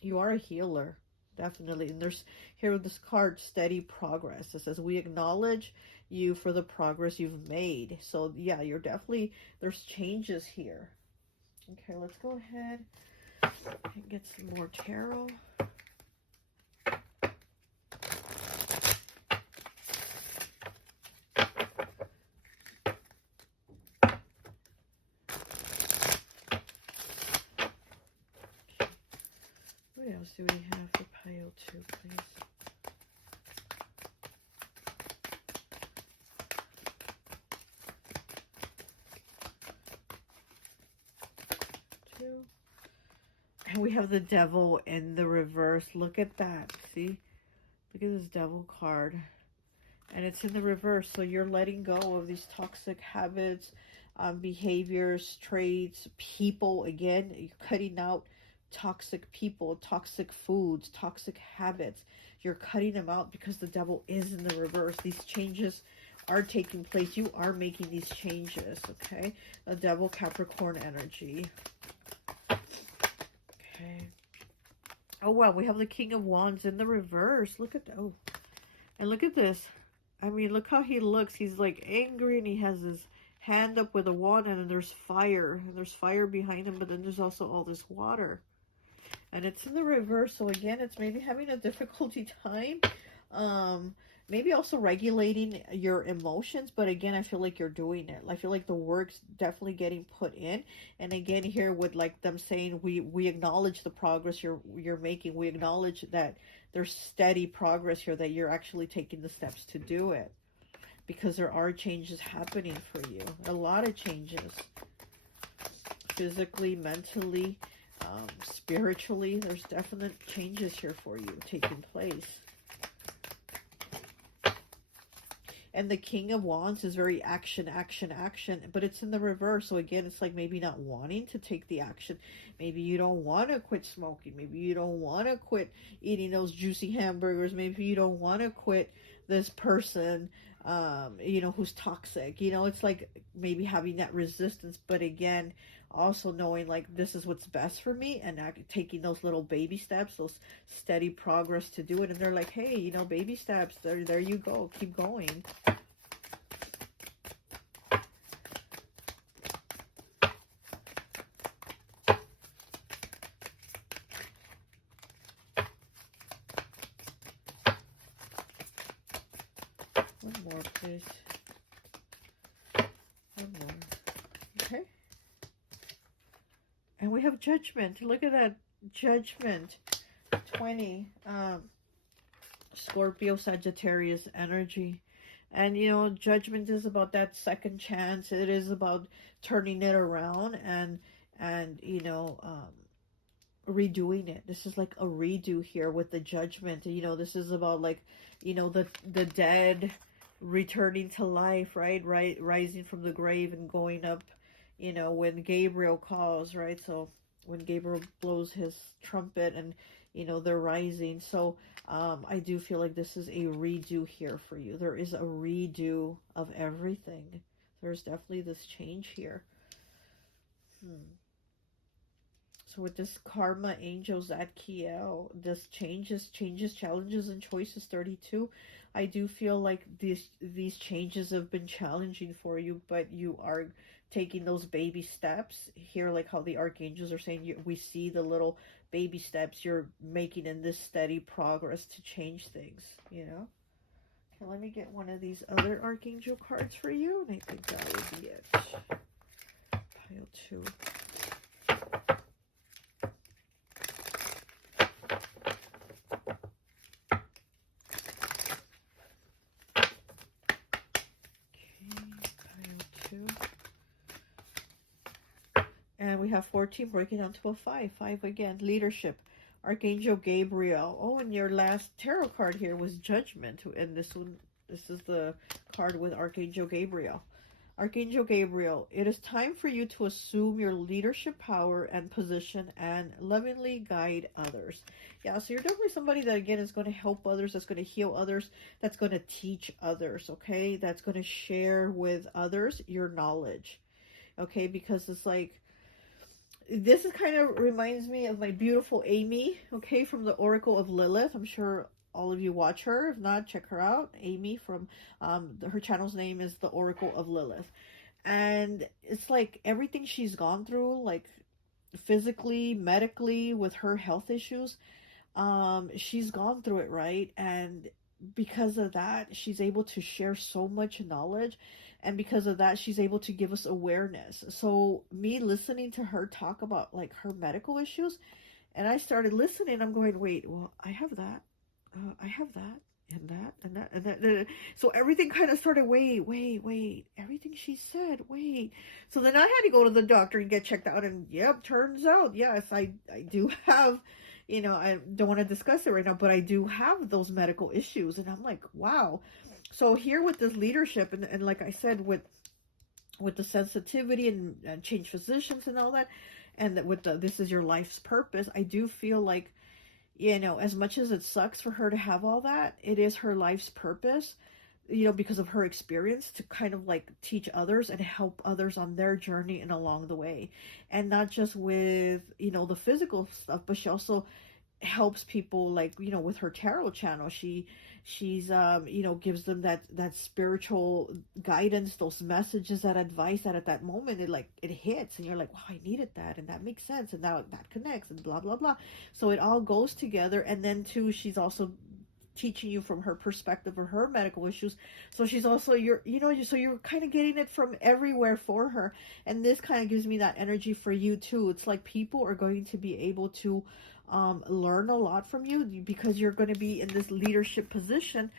You are a healer, definitely. And there's here with this card, steady progress. It says we acknowledge you for the progress you've made. So yeah, you're definitely, there's changes here. Okay, let's go ahead and get some more tarot. What else do we have for pile 2, please? And we have the devil in the reverse. Look at that. See? Look at this devil card. And it's in the reverse. So you're letting go of these toxic habits, behaviors, traits, people. Again, you're cutting out toxic people, toxic foods, toxic habits. You're cutting them out because the devil is in the reverse. These changes are taking place. You are making these changes, okay? The devil, Capricorn energy. Okay. Oh, wow. We have the King of Wands in the reverse. Look at that. Oh. And look at this. I mean, look how he looks. He's like angry and he has his hand up with a wand and then there's fire. And there's fire behind him, but then there's also all this water. And it's in the reverse. So again, it's maybe having a difficulty time. Maybe also regulating your emotions. But again, I feel like you're doing it. I feel like the work's definitely getting put in. And again, here with like them saying, we acknowledge the progress you're making. We acknowledge that there's steady progress here, that you're actually taking the steps to do it. Because there are changes happening for you. A lot of changes. Physically, mentally, spiritually. There's definite changes here for you taking place. And the King of Wands is very action, action, action. But it's in the reverse. So again, it's like maybe not wanting to take the action. Maybe you don't want to quit smoking. Maybe you don't want to quit eating those juicy hamburgers. Maybe you don't want to quit this person, you know, who's toxic. You know, it's like maybe having that resistance. But again, also knowing like this is what's best for me, and taking those little baby steps, those steady progress to do it. And they're like, hey, you know, baby steps, there you go, keep going. One more, please. One more. Okay. And we have Judgment. Look at that. Judgment. 20. Scorpio, Sagittarius energy. And, you know, Judgment is about that second chance. It is about turning it around and you know, redoing it. This is like a redo here with the Judgment. You know, this is about like, you know, the dead returning to life, right? Rising from the grave and going up. You know, when Gabriel calls, right? So when Gabriel blows his trumpet and, you know, they're rising. So I do feel like this is a redo here for you. There is a redo of everything. There's definitely this change here. So with this Karma Angel Zadkiel, this changes, challenges, and choices 32. I do feel like these changes have been challenging for you, but you are taking those baby steps here, like how the archangels are saying, we see the little baby steps you're making in this steady progress to change things, you know. Okay, let me get one of these other archangel cards for you, and I think that would be it. Pile 2. And we have 14 breaking down to a 5. 5 again. Leadership. Archangel Gabriel. Oh, and your last tarot card here was Judgment. And this one, this is the card with Archangel Gabriel. Archangel Gabriel, it is time for you to assume your leadership power and position and lovingly guide others. Yeah, so you're definitely somebody that, again, is going to help others, that's going to heal others, that's going to teach others, okay? That's going to share with others your knowledge, okay? Because it's like, this is kind of reminds me of my beautiful Amy, okay, from the Oracle of Lilith. I'm sure all of you watch her. If not, check her out. Amy from, her channel's name is the Oracle of Lilith. And it's like everything she's gone through, like physically, medically, with her health issues, she's gone through it, right? And because of that, she's able to share so much knowledge. And because of that, she's able to give us awareness. So me listening to her talk about like her medical issues, And I started listening. I'm going, wait, well, I have that. I have that. And that, and that, and that, and that. So everything kind of started, wait. Everything she said, wait. So then I had to go to the doctor and get checked out. And yep, turns out, yes, I do have, I don't want to discuss it right now, but I do have those medical issues. And I'm like, wow. So here with this leadership, and like I said, with the sensitivity and change physicians and all that, and that with the this is your life's purpose, I do feel like, as much as it sucks for her to have all that, it is her life's purpose, because of her experience, to kind of like teach others and help others on their journey and along the way. And not just with, the physical stuff, but she also helps people, like, with her tarot channel. She's gives them that spiritual guidance, those messages, that advice, that at that moment it hits, and you're like, wow, I needed that, and that makes sense, and now that connects, and blah blah blah. So it all goes together. And then too, she's also teaching you from her perspective of her medical issues. So she's also so you're kind of getting it from everywhere for her. And this kind of gives me that energy for you too. It's like people are going to be able to learn a lot from you, because you're going to be in this leadership position.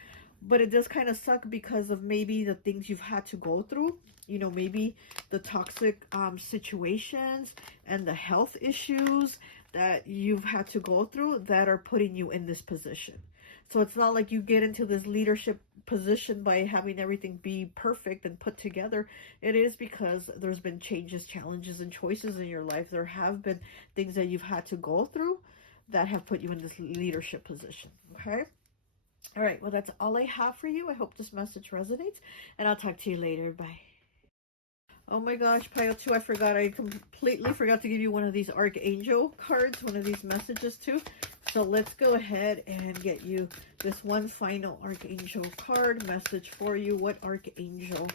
But it does kind of suck because of maybe the things you've had to go through, maybe the toxic situations and the health issues that you've had to go through that are putting you in this position. So it's not like you get into this leadership position by having everything be perfect and put together. It is because there's been changes, challenges, and choices in your life. There have been things that you've had to go through that have put you in this leadership position. Okay? All right. Well, that's all I have for you. I hope this message resonates, and I'll talk to you later. Bye. Oh my gosh, Pile 2, I completely forgot to give you one of these Archangel cards, one of these messages too. So let's go ahead and get you this one final Archangel card message for you. What Archangel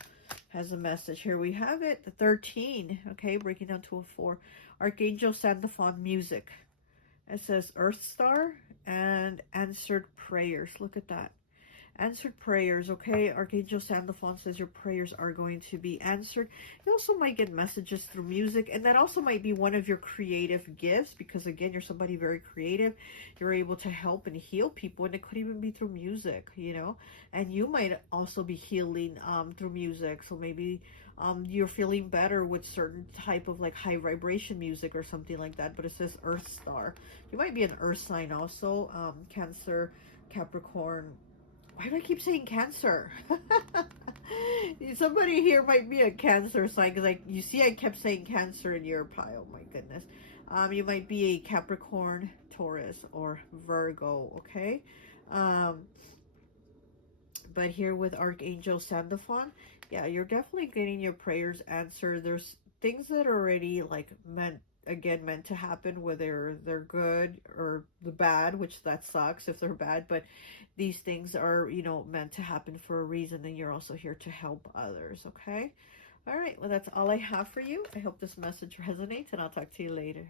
has a message? Here we have it, the 13, okay, breaking down to a 4. Archangel Sandalphon music. It says Earth Star and answered prayers. Look at that. Answered prayers, okay? Archangel Sandalphon says your prayers are going to be answered. You also might get messages through music, and that also might be one of your creative gifts, because again, you're somebody very creative. You're able to help and heal people, and it could even be through music, and you might also be healing through music. So maybe you're feeling better with certain type of like high vibration music or something like that. But it says Earth Star. You might be an earth sign also, Cancer, Capricorn. Why do I keep saying Cancer? Somebody here might be a Cancer sign, because you see I kept saying Cancer in your pile. My goodness. You might be a Capricorn, Taurus, or Virgo, okay? But here with Archangel Sandalphon, yeah, you're definitely getting your prayers answered. There's things that are already like meant to happen, whether they're good or the bad, which that sucks if they're bad, but these things are, meant to happen for a reason, and you're also here to help others, okay? All right, well, that's all I have for you. I hope this message resonates, and I'll talk to you later.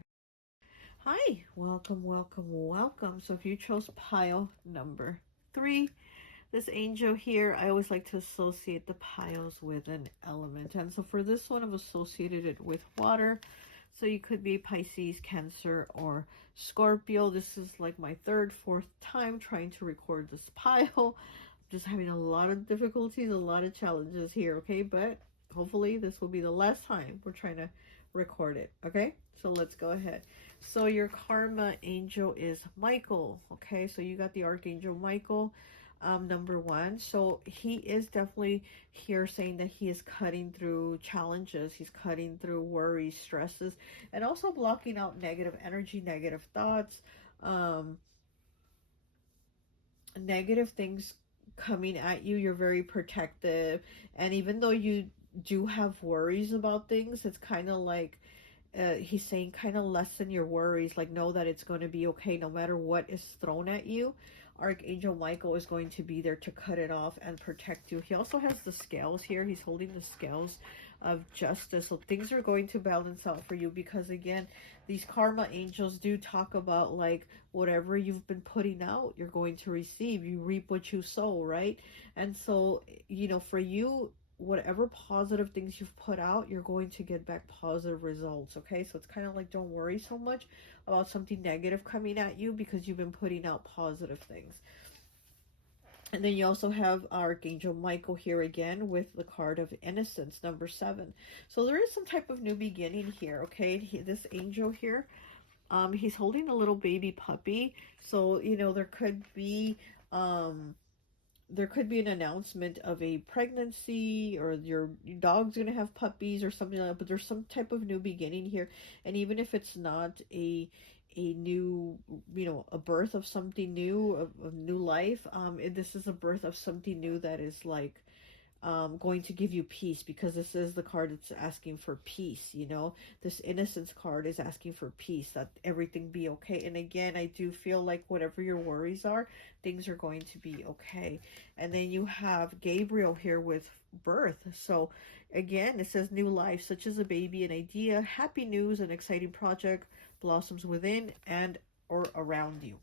Hi, welcome. So if you chose pile number 3, this angel here, I always like to associate the piles with an element, and so for this one, I've associated it with water. So you could be Pisces, Cancer, or Scorpio. This is like my 3rd, 4th time trying to record this pile. I'm just having a lot of difficulties, a lot of challenges here, okay? But hopefully this will be the last time we're trying to record it, okay? So let's go ahead. So your karma angel is Michael, okay? So you got the Archangel Michael. Number 1, so he is definitely here saying that he is cutting through challenges, he's cutting through worries, stresses, and also blocking out negative energy, negative thoughts, negative things coming at you. You're very protective, and even though you do have worries about things, it's kind of like he's saying kind of lessen your worries, like know that it's going to be okay no matter what is thrown at you. Archangel Michael is going to be there to cut it off and protect you. He also has the scales here. He's holding the scales of justice. So things are going to balance out for you, because again, these karma angels do talk about like whatever you've been putting out, you're going to receive. You reap what you sow, right? And so, for you, whatever positive things you've put out, you're going to get back positive results. Okay, so it's kind of like, don't worry so much about something negative coming at you, because you've been putting out positive things. And then you also have Archangel Michael here again with the card of Innocence, number 7. So there is some type of new beginning here, okay? This angel here, he's holding a little baby puppy. So, you know, there could be an announcement of a pregnancy, or your dog's going to have puppies or something like that. But there's some type of new beginning here. And even if it's not a new, you know, a birth of something new, of new life, this is a birth of something new that is like going to give you peace, because this is the card that's asking for peace. You know, this Innocence card is asking for peace, that everything be okay. And again, I do feel like whatever your worries are, things are going to be okay. And then you have Gabriel here with birth. So again, it says new life, such as a baby, an idea, happy news, an exciting project blossoms within and or around you.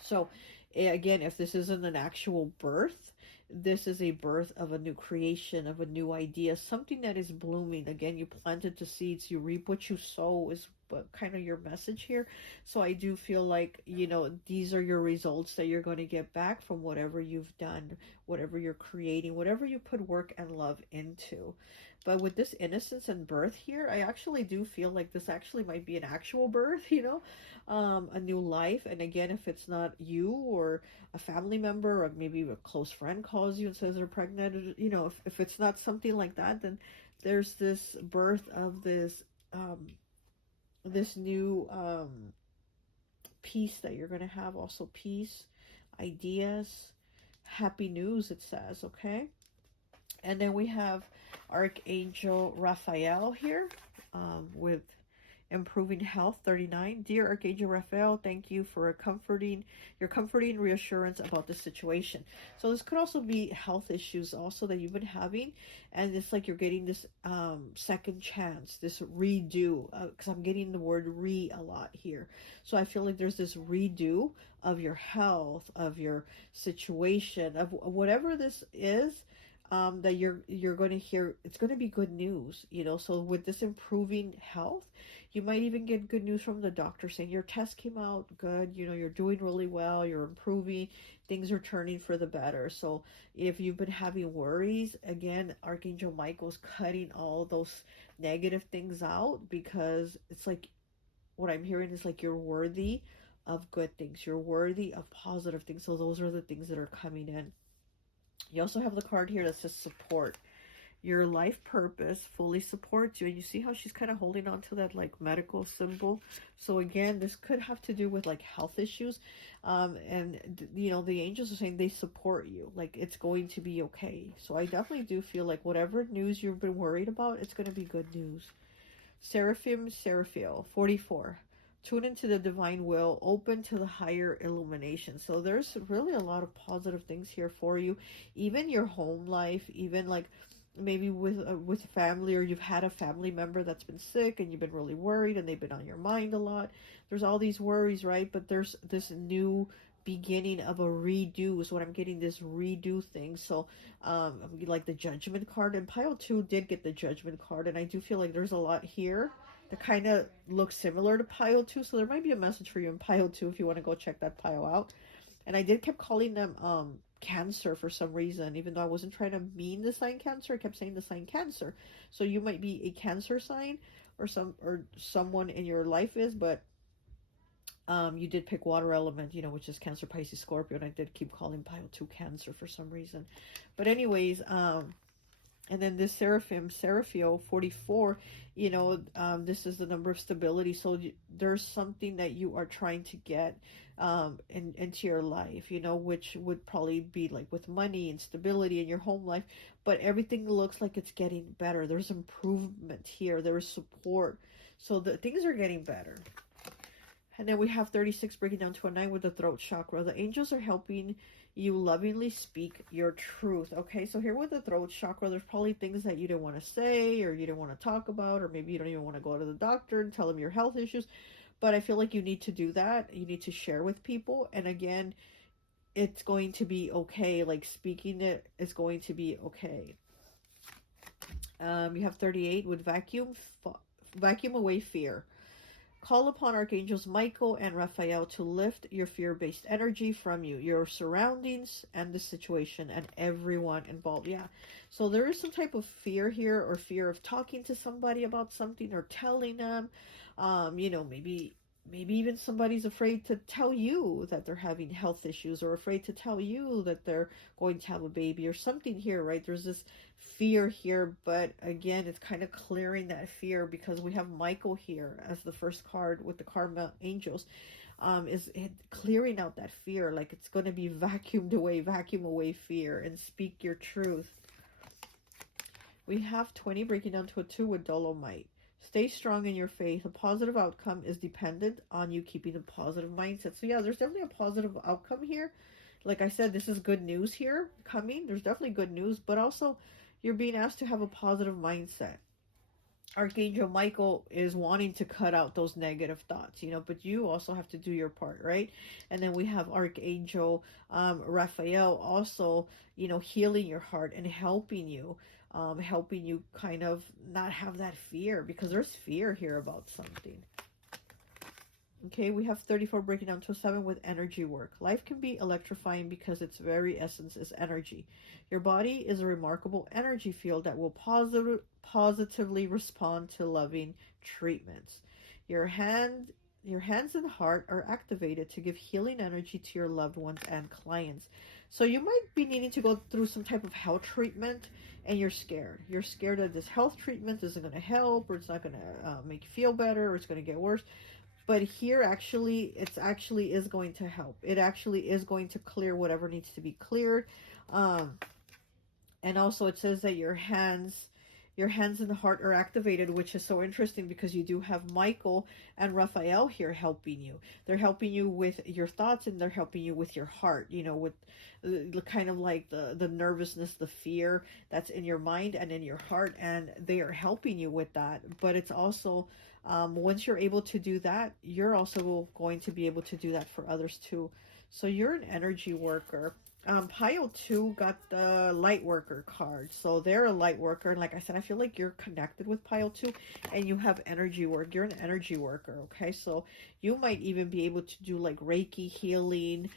So again, if this isn't an actual birth, this is a birth of a new creation, of a new idea, something that is blooming. Again, you planted the seeds, you reap what you sow, is kind of your message here. So I do feel like, you know, these are your results that you're going to get back from whatever you've done, whatever you're creating, whatever you put work and love into. But with this Innocence and birth here, I actually do feel like this actually might be an actual birth, you know, a new life. And again, if it's not you or a family member, or maybe a close friend calls you and says they're pregnant, you know, if it's not something like that, then there's this birth of this this new peace that you're going to have. Also peace, ideas, happy news, it says. Okay, and then we have Archangel Raphael here with improving health, 39. Dear Archangel Raphael, thank you for your comforting reassurance about the situation. So this could also be health issues also that you've been having, and it's like you're getting this second chance, this redo, because I'm getting the word re a lot here. So I feel like there's this redo of your health, of your situation, of whatever this is. That you're going to hear, it's going to be good news, you know. So with this improving health, you might even get good news from the doctor saying your test came out good, you know, you're doing really well, you're improving, things are turning for the better. So if you've been having worries, again, Archangel Michael's cutting all those negative things out, because it's like, what I'm hearing is like, you're worthy of good things, you're worthy of positive things. So those are the things that are coming in. You also have the card here that says support. Your life purpose fully supports you. And you see how she's kind of holding on to that like medical symbol. So again, this could have to do with like health issues. And you know, the angels are saying they support you. Like, it's going to be okay. So I definitely do feel like whatever news you've been worried about, it's going to be good news. Seraphim, Seraphiel, 44. Tune into the divine will, open to the higher illumination. So there's really a lot of positive things here for you. Even your home life, even like maybe with family, or you've had a family member that's been sick and you've been really worried and they've been on your mind a lot. There's all these worries, right? But there's this new beginning of a redo is what I'm getting, this redo thing. So like the Judgment card, and pile 2 did get the Judgment card, and I do feel like there's a lot here that kind of looks similar to pile 2, so there might be a message for you in pile 2 if you want to go check that pile out. And I did kept calling them Cancer for some reason, even though I wasn't trying to mean the sign Cancer. I kept saying the sign Cancer. So you might be a Cancer sign, or someone in your life is, but you did pick water element, you know, which is Cancer, Pisces, Scorpio, and I did keep calling pile 2 Cancer for some reason. But anyways, and then this Seraphiel, 44, you know, this is the number of stability. So there's something that you are trying to get into your life, you know, which would probably be like with money and stability in your home life. But everything looks like it's getting better. There's improvement here. There is support. So the things are getting better. And then we have 36 breaking down to a 9 with the throat chakra. The angels are helping you lovingly speak your truth. Okay, so here with the throat chakra, there's probably things that you didn't want to say, or you didn't want to talk about, or maybe you don't even want to go to the doctor and tell them your health issues. But I feel like you need to do that. You need to share with people. And again, it's going to be okay. Like, speaking it is going to be okay. You have 38 with vacuum away fear. Call upon Archangels Michael and Raphael to lift your fear-based energy from you, your surroundings, and the situation, and everyone involved. Yeah. So there is some type of fear here, or fear of talking to somebody about something or telling them. Maybe even somebody's afraid to tell you that they're having health issues, or afraid to tell you that they're going to have a baby or something here, right? There's this fear here, but again, it's kind of clearing that fear, because we have Michael here as the first card with the Karma Angels. Is it clearing out that fear, like it's going to be vacuum away fear, and speak your truth. We have 20 breaking down to a 2 with Dolomite. Stay strong in your faith. A positive outcome is dependent on you keeping a positive mindset. So yeah, there's definitely a positive outcome here. Like I said, this is good news here coming. There's definitely good news, but also you're being asked to have a positive mindset. Archangel Michael is wanting to cut out those negative thoughts, but you also have to do your part, right? And then we have Archangel Raphael also, healing your heart and helping you kind of not have that fear, because there's fear here about something. Okay, we have 34 breaking down to 7 with energy work. Life can be electrifying because its very essence is energy. Your body is a remarkable energy field that will positively respond to loving treatments. Your hands and heart are activated to give healing energy to your loved ones and clients. So you might be needing to go through some type of health treatment, and you're scared. You're scared that this health treatment isn't going to help, or it's not going to make you feel better, or it's going to get worse. But here, it actually is going to help. It actually is going to clear whatever needs to be cleared. And also it says that your hands and the heart are activated, which is so interesting, because you do have Michael and Raphael here helping you. They're helping you with your thoughts, and they're helping you with your heart, with the kind of like the nervousness, the fear that's in your mind and in your heart, and they are helping you with that. But it's also, once you're able to do that, you're also going to be able to do that for others too. So you're an energy worker. Pile 2 got the light worker card. So they're a light worker. And like I said, I feel like you're connected with Pile 2, and you have energy work. You're an energy worker. Okay. So you might even be able to do like Reiki healing,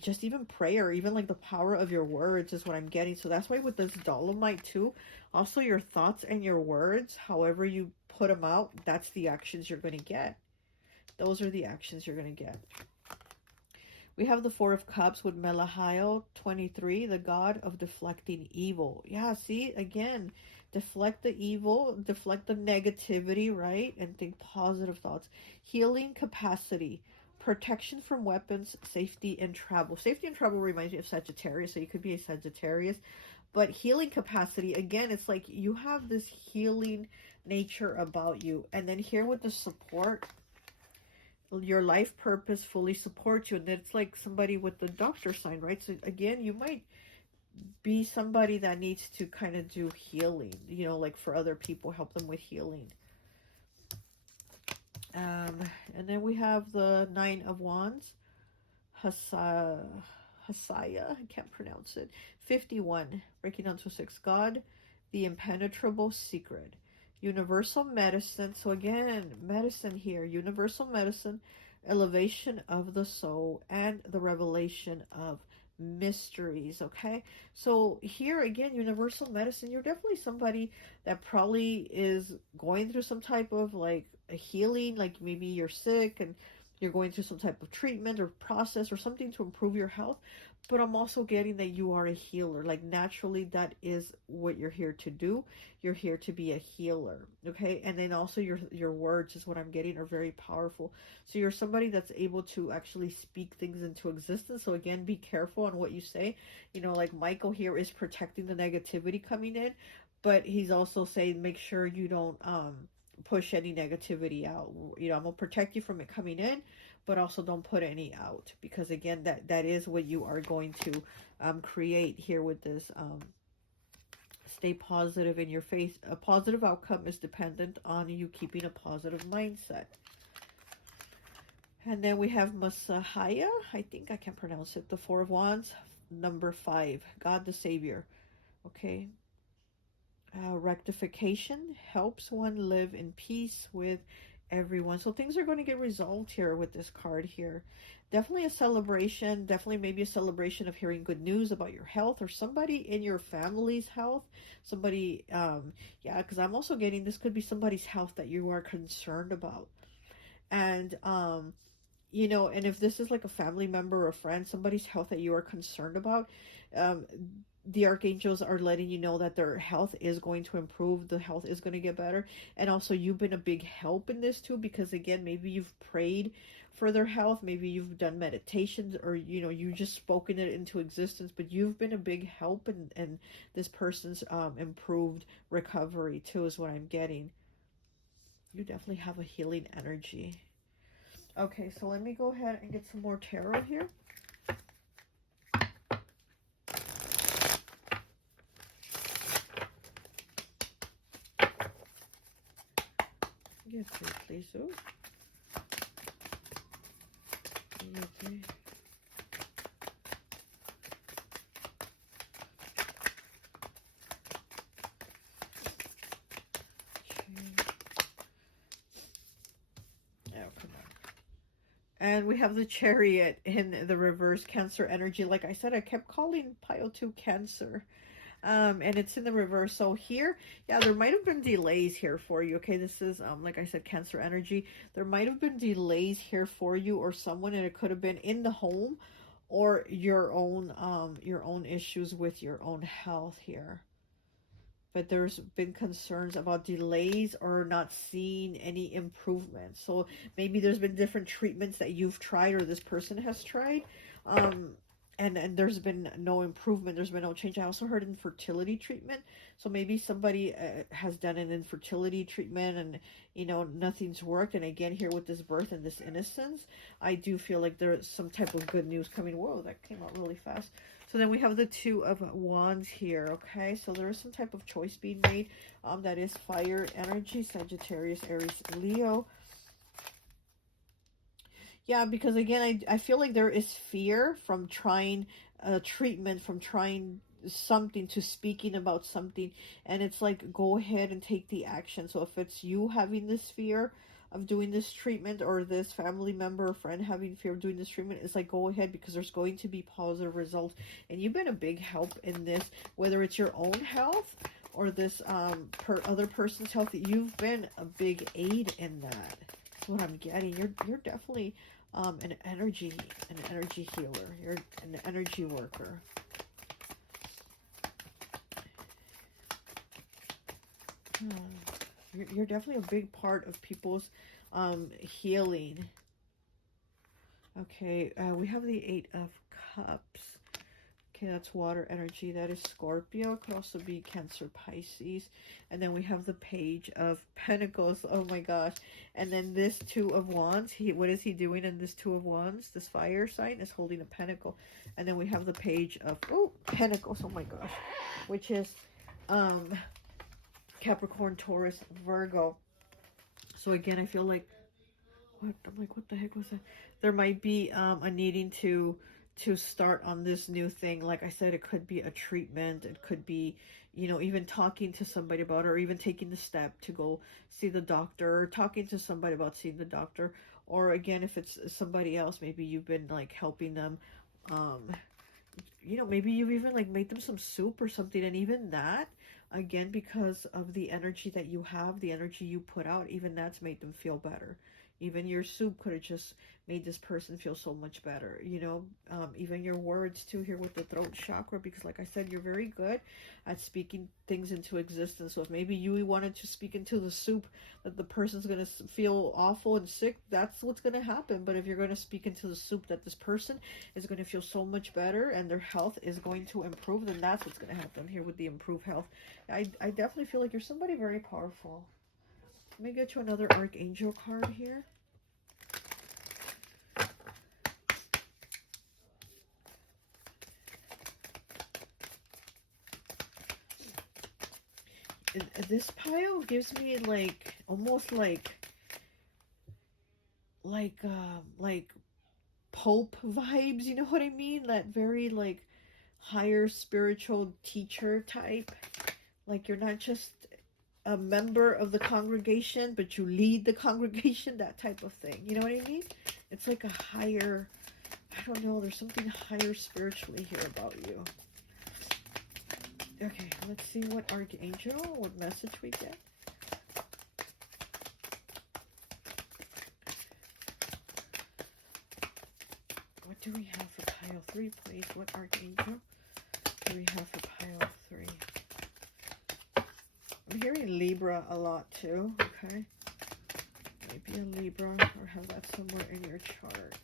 just even prayer, even like the power of your words is what I'm getting. So that's why with this Dolomite too, also your thoughts and your words, however you put them out, that's the actions you're going to get. Those are the actions you're going to get. We have the 4 of Cups with Melahael 23, the god of deflecting evil. Yeah, see, again, deflect the evil, deflect the negativity, right? And think positive thoughts. Healing capacity, protection from weapons, safety and travel. Safety and travel reminds me of Sagittarius, so you could be a Sagittarius. But healing capacity, again, it's like you have this healing nature about you. And then here with the support, your life purpose fully supports you, and it's like somebody with the doctor sign, right? So again, you might be somebody that needs to kind of do healing, like for other people, help them with healing. And then we have the 9 of Wands, Hasaya, I can't pronounce it, 51, breaking down to 6, God, the impenetrable secret. Universal medicine. So again, medicine here. Universal medicine, elevation of the soul, and the revelation of mysteries. Okay. So here again, universal medicine. You're definitely somebody that probably is going through some type of like a healing. Like maybe you're sick and you're going through some type of treatment or process or something to improve your health. But I'm also getting that you are a healer. Like naturally, that is what you're here to do. You're here to be a healer. Okay. And then also your words is what I'm getting are very powerful. So you're somebody that's able to actually speak things into existence. So again, be careful on what you say. Like Michael here is protecting the negativity coming in, but he's also saying, make sure you don't, push any negativity out. I'm gonna protect you from it coming in, but also don't put any out, because again, that is what you are going to create here with this. Stay positive in your faith. A positive outcome is dependent on you keeping a positive mindset. And then we have Masahaya, I think I can pronounce it, the 4 of Wands, number 5, God the Savior. Okay. rectification helps one live in peace with everyone. So things are going to get resolved here with this card here. Definitely a celebration, definitely maybe a celebration of hearing good news about your health or somebody in your family's health. Somebody, yeah, because I'm also getting this could be somebody's health that you are concerned about. And, you know, and if this is like a family member or a friend, somebody's health that you are concerned about, um, the archangels are letting you know that their health is going to improve, the health is going to get better. And also you've been a big help in this too, because again, maybe you've prayed for their health, maybe you've done meditations, or you know, you just spoken it into existence, but you've been a big help in this person's improved recovery too, is what I'm getting. You definitely have a healing energy. Okay, so let me go ahead and get some more tarot here. Get three, please. Ooh. Okay. Oh, come on. And we have the Chariot in the reverse, Cancer energy. Like I said, I kept calling pile 2 Cancer. And it's in the reverse. So here, yeah, there might have been delays here for you. Okay, this is like I said, Cancer energy. There might have been delays here for you or someone, and it could have been in the home or your own issues with your own health here. But there's been concerns about delays or not seeing any improvement. So maybe there's been different treatments that you've tried or this person has tried. And there's been no improvement. There's been no change. I also heard infertility treatment. So maybe somebody has done an infertility treatment and, you know, nothing's worked. And again, here with this birth and this innocence, I do feel like there's some type of good news coming. Whoa, that came out really fast. So then we have the Two of Wands here, okay? So there is some type of choice being made. That is fire energy, Sagittarius, Aries, Leo. Yeah, because again, I feel like there is fear from trying treatment, from trying something to speaking about something. And it's like, go ahead and take the action. So if it's you having this fear of doing this treatment, or this family member or friend having fear of doing this treatment, it's like, go ahead, because there's going to be positive results. And you've been a big help in this, whether it's your own health or this other person's health. You've been a big aid in that. That's what I'm getting. You're definitely an energy healer. You're an energy worker. You're definitely a big part of people's healing. Okay, we have the Eight of Cups. Okay, that's water energy. That is Scorpio. Could also be Cancer, Pisces. And then we have the Page of Pentacles. Oh my gosh. And then this Two of Wands. What is he doing in this Two of Wands? This fire sign is holding a pentacle. And then we have the Page of Pentacles. Oh my gosh. Which is Capricorn, Taurus, Virgo. So again, I feel like I'm like, what the heck was that? There might be a needing to start on this new thing. Like I said, it could be a treatment. It could be, you know, even talking to somebody about it, or even taking the step to go see the doctor, or talking to somebody about seeing the doctor. Or again, if it's somebody else, maybe you've been like helping them. You know, maybe you've even like made them some soup or something. And even that, again, because of the energy that you have, the energy you put out, even that's made them feel better. Even your soup could have just made this person feel so much better, you know. Even your words too here with the throat chakra, because like I said, you're very good at speaking things into existence. So if maybe you wanted to speak into the soup that the person's going to feel awful and sick, that's what's going to happen. But if you're going to speak into the soup that this person is going to feel so much better and their health is going to improve, then that's what's going to happen here with the improved health. I definitely feel like you're somebody very powerful. Let me get you another Archangel card here. This pile gives me like almost like Pope vibes, you know what I mean? That very like higher spiritual teacher type. Like you're not just a member of the congregation, but you lead the congregation, that type of thing. You know what I mean? It's like a higher, I don't know, there's something higher spiritually here about you. Okay, let's see what archangel, what message we get. What do we have for pile 3, please? What archangel do we have for pile 3? I'm hearing Libra a lot too, okay? Maybe a Libra, or have that somewhere in your chart.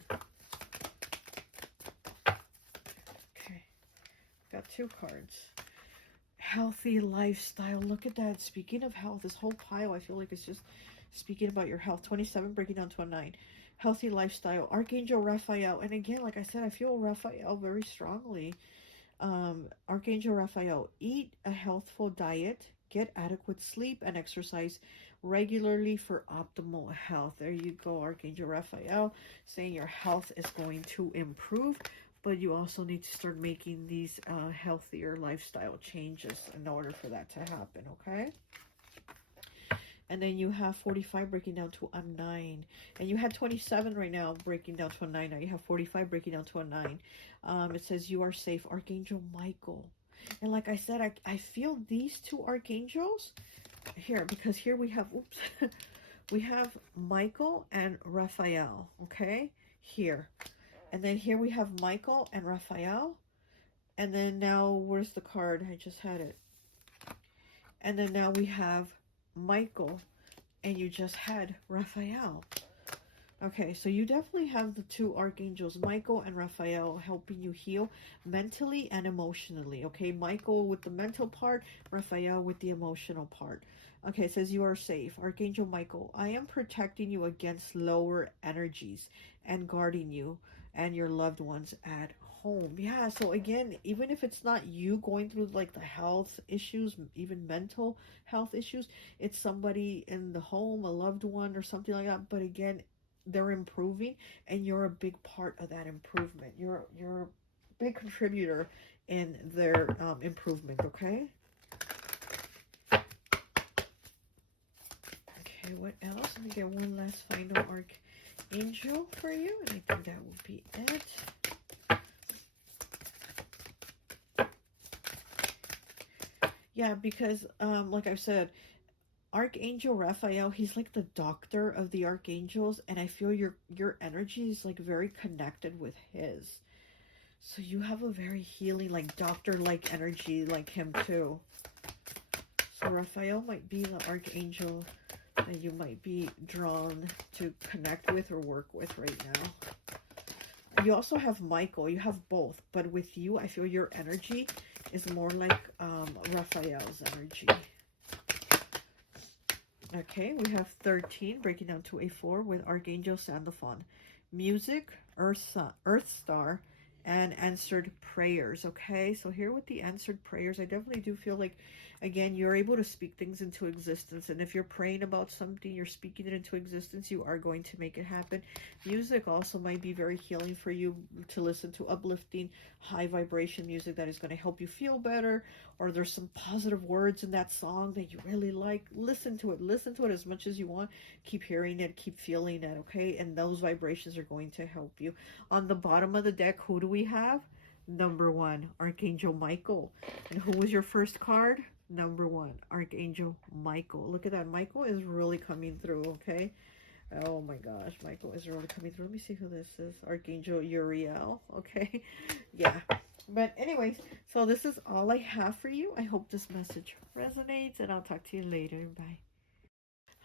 Okay, got 2 cards. Healthy lifestyle. Look at that. Speaking of health, this whole pile, I feel like it's just speaking about your health. 27 breaking down to a 9. Healthy lifestyle. Archangel Raphael. And again, like I said, I feel Raphael very strongly. Archangel Raphael. Eat a healthful diet. Get adequate sleep and exercise regularly for optimal health. There you go, Archangel Raphael, saying your health is going to improve, but you also need to start making these healthier lifestyle changes in order for that to happen, okay? And then you have 45 breaking down to a 9. And you had 27 right now breaking down to a 9. Now you have 45 breaking down to a 9. It says you are safe. Archangel Michael. And like I said, I feel these 2 archangels here, because here we have, oops, we have Michael and Raphael, okay? Here. And then here we have Michael and Raphael. And then now, where's the card? I just had it. And then now we have Michael, and you just had Raphael. Okay, so you definitely have the 2 archangels, Michael and Raphael, helping you heal mentally and emotionally. Okay, Michael with the mental part, Raphael with the emotional part. Okay, it says you are safe. Archangel Michael, I am protecting you against lower energies and guarding you and your loved ones at home. Yeah, so again, even if it's not you going through like the health issues, even mental health issues, it's somebody in the home, a loved one or something like that. But again, they're improving, and you're a big part of that improvement. You're a big contributor in their improvement, okay? Okay, what else? Let me get one last final archangel for you, and I think that will be it. Yeah, because like I said, Archangel Raphael, he's like the doctor of the archangels, and I feel your energy is like very connected with his. So you have a very healing, like doctor-like energy like him too. So Raphael might be the archangel that you might be drawn to connect with or work with right now. You also have Michael. You have both, but with you, I feel your energy is more like Raphael's energy. Okay, we have 13, breaking down to a 4 with Archangel Sandalphon. Music, Earth Star, and answered prayers. Okay, so here with the answered prayers, I definitely do feel like, again, you're able to speak things into existence. And if you're praying about something, you're speaking it into existence, you are going to make it happen. Music also might be very healing for you to listen to uplifting, high vibration music that is going to help you feel better. Or there's some positive words in that song that you really like. Listen to it. Listen to it as much as you want. Keep hearing it. Keep feeling it, okay? And those vibrations are going to help you. On the bottom of the deck, who do we have? Number 1, Archangel Michael. And who was your first card? Number 1, Archangel Michael. Look at that. Michael is really coming through, okay? Oh my gosh, Michael is really coming through. Let me see who this is. Archangel Uriel, okay? Yeah. But anyways, so this is all I have for you. I hope this message resonates, and I'll talk to you later. Bye.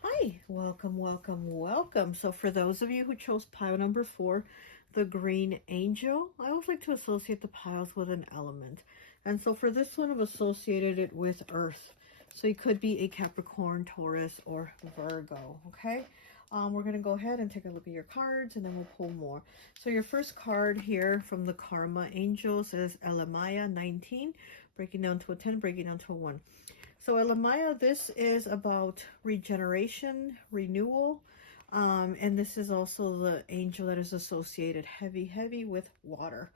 Hi, welcome, welcome, welcome. So for those of you who chose pile number 4, the green angel, I always like to associate the piles with an element. And so for this one, I've associated it with earth. So you could be a Capricorn, Taurus, or Virgo, okay? We're going to go ahead and take a look at your cards, and then we'll pull more. So your first card here from the Karma Angels is Elamaya 19, breaking down to a 10, breaking down to a 1. So Elamaya, this is about regeneration, renewal, And this is also the angel that is associated heavy with water.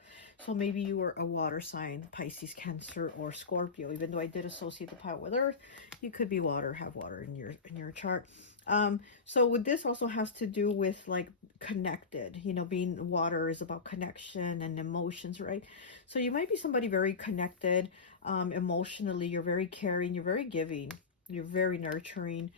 So maybe you were a water sign, Pisces, Cancer, or Scorpio. Even though I did associate the power with Earth, you could be water, have water in your chart. So with this also has to do with like connected, you know, being water is about connection and emotions, right? So you might be somebody very connected, emotionally. You're very caring, you're very giving, you're very nurturing.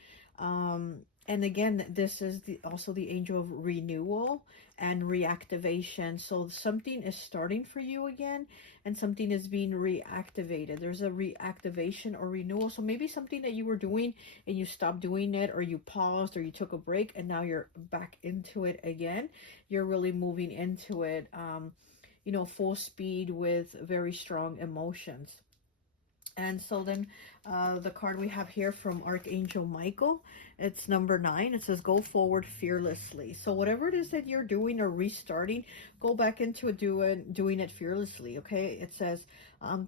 And again, this is also the angel of renewal and reactivation. So something is starting for you again, and something is being reactivated. There's a reactivation or renewal. So maybe something that you were doing and you stopped doing it, or you paused, or you took a break, and now you're back into it again. You're really moving into it, you know, full speed with very strong emotions. And so then the card we have here from Archangel Michael, it's number 9. It says, go forward fearlessly. So whatever it is that you're doing or restarting, go back into it, doing it fearlessly, okay? It says,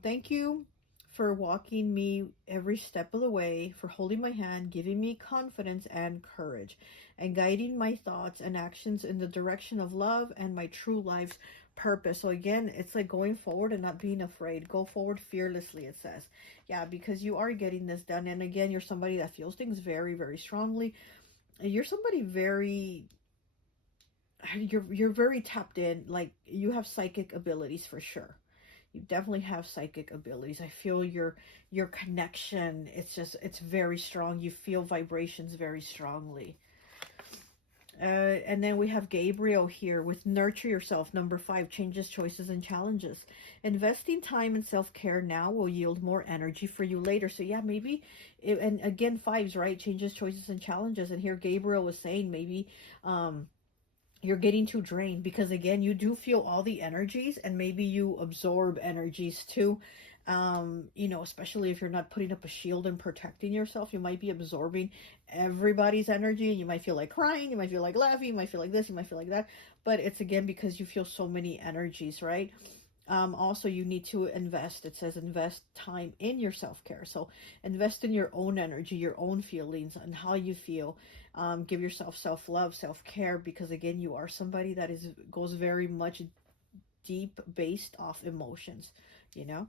thank you for walking me every step of the way, for holding my hand, giving me confidence and courage, and guiding my thoughts and actions in the direction of love and my true life's purpose. So again, it's like going forward and not being afraid. Go forward fearlessly, it says. Yeah, because you are getting this done. And again, you're somebody that feels things very strongly. You're somebody you're very tapped in. Like, you have psychic abilities for sure. You definitely have psychic abilities. I feel your connection, it's very strong. You feel vibrations very strongly. And then we have Gabriel here with nurture yourself. Number 5, changes, choices, and challenges. Investing time in self-care now will yield more energy for you later. So yeah, maybe, and again, 5s, right? Changes, choices, and challenges. And here Gabriel was saying maybe you're getting too drained, because again, you do feel all the energies, and maybe you absorb energies too. You know, especially if you're not putting up a shield and protecting yourself, you might be absorbing everybody's energy, and you might feel like crying, you might feel like laughing, you might feel like this, you might feel like that. But it's again because you feel so many energies, right? Also, you need to invest. It says invest time in your self-care. So invest in your own energy, your own feelings, and how you feel. Give yourself self-love, self-care, because again, you are somebody that goes very much deep based off emotions, you know.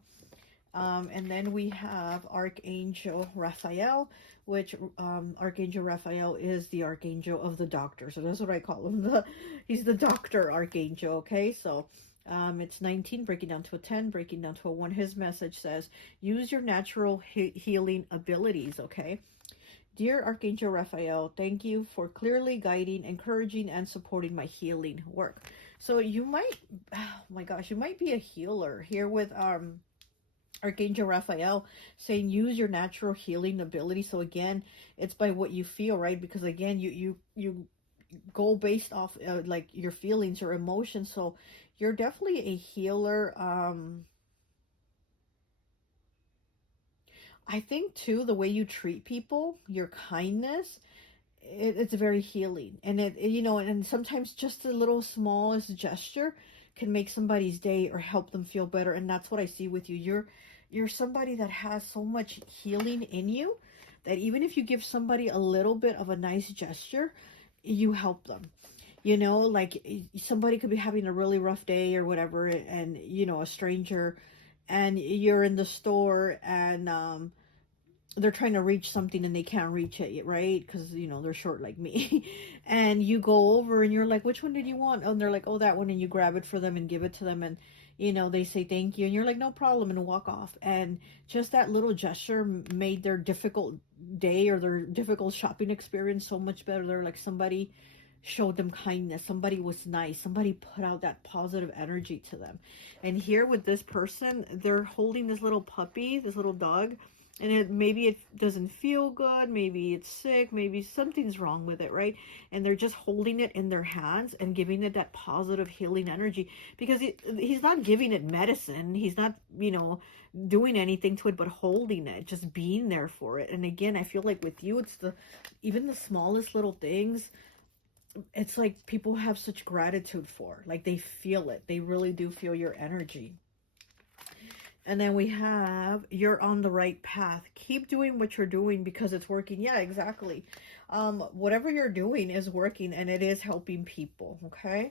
And then we have Archangel Raphael, which Archangel Raphael is the Archangel of the doctor. So that's what I call him. He's the doctor Archangel, okay? So it's 19, breaking down to a 10, breaking down to a 1. His message says, use your natural healing abilities, okay? Dear Archangel Raphael, thank you for clearly guiding, encouraging, and supporting my healing work. So you might, oh my gosh, you might be a healer here with Archangel Raphael saying use your natural healing ability. So again, it's by what you feel, right? Because again, you go based off like your feelings or emotions. So you're definitely a healer. I think too, the way you treat people, your kindness, it's very healing. And you know, and sometimes just a little smallest gesture can make somebody's day or help them feel better. And that's what I see with you. You're somebody that has so much healing in you that even if you give somebody a little bit of a nice gesture, you help them. You know, like somebody could be having a really rough day or whatever, and you know, a stranger, and you're in the store, and they're trying to reach something and they can't reach it, right? Because you know, they're short like me. And you go over and you're like, which one did you want? And they're like, oh, that one. And you grab it for them and give it to them, and you know, they say thank you, and you're like, no problem, and walk off. And just that little gesture made their difficult day or their difficult shopping experience so much better. They're like, somebody showed them kindness, somebody was nice, somebody put out that positive energy to them. And here with this person, they're holding this little puppy, this little dog, and maybe it doesn't feel good, maybe it's sick, maybe something's wrong with it, right? And they're just holding it in their hands and giving it that positive healing energy, because he's not giving it medicine, he's not, you know, doing anything to it, but holding it, just being there for it. And again, I feel like with you, it's even the smallest little things, it's like people have such gratitude for, like they feel it, they really do feel your energy. And then we have, you're on the right path. Keep doing what you're doing because it's working. Yeah, exactly. Whatever you're doing is working and it is helping people, okay?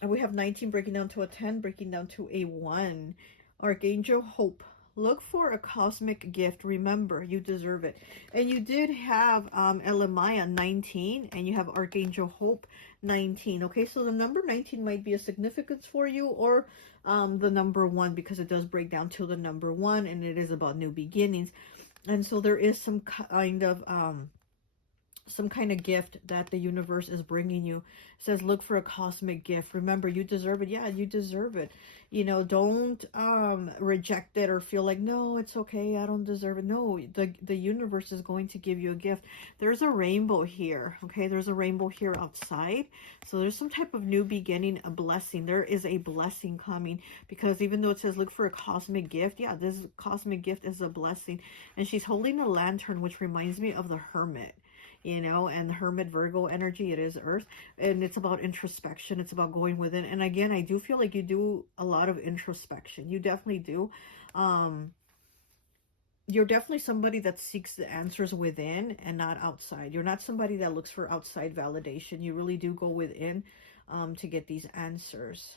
And we have 19 breaking down to a 10, breaking down to a 1. Archangel Hope. Look for a cosmic gift. Remember, you deserve it. And you did have Elamaya 19, and you have Archangel Hope 19. Okay, so the number 19 might be a significance for you, or the number 1, because it does break down to the number 1, and it is about new beginnings. And so there is some kind of gift that the universe is bringing you. It says look for a cosmic gift. Remember, you deserve it. Yeah, you deserve it. You know, don't reject it or feel like, no, it's okay, I don't deserve it. No, the universe is going to give you a gift. There's a rainbow here. Okay, there's a rainbow here outside. So there's some type of new beginning, a blessing. There is a blessing coming, because even though it says look for a cosmic gift, yeah, this cosmic gift is a blessing. And she's holding a lantern, which reminds me of the Hermit. You know, and the Hermit, Virgo energy, it is Earth, and it's about introspection. It's about going within. And again, I do feel like you do a lot of introspection. You definitely do. You're definitely somebody that seeks the answers within and not outside. You're not somebody that looks for outside validation. You really do go within to get these answers.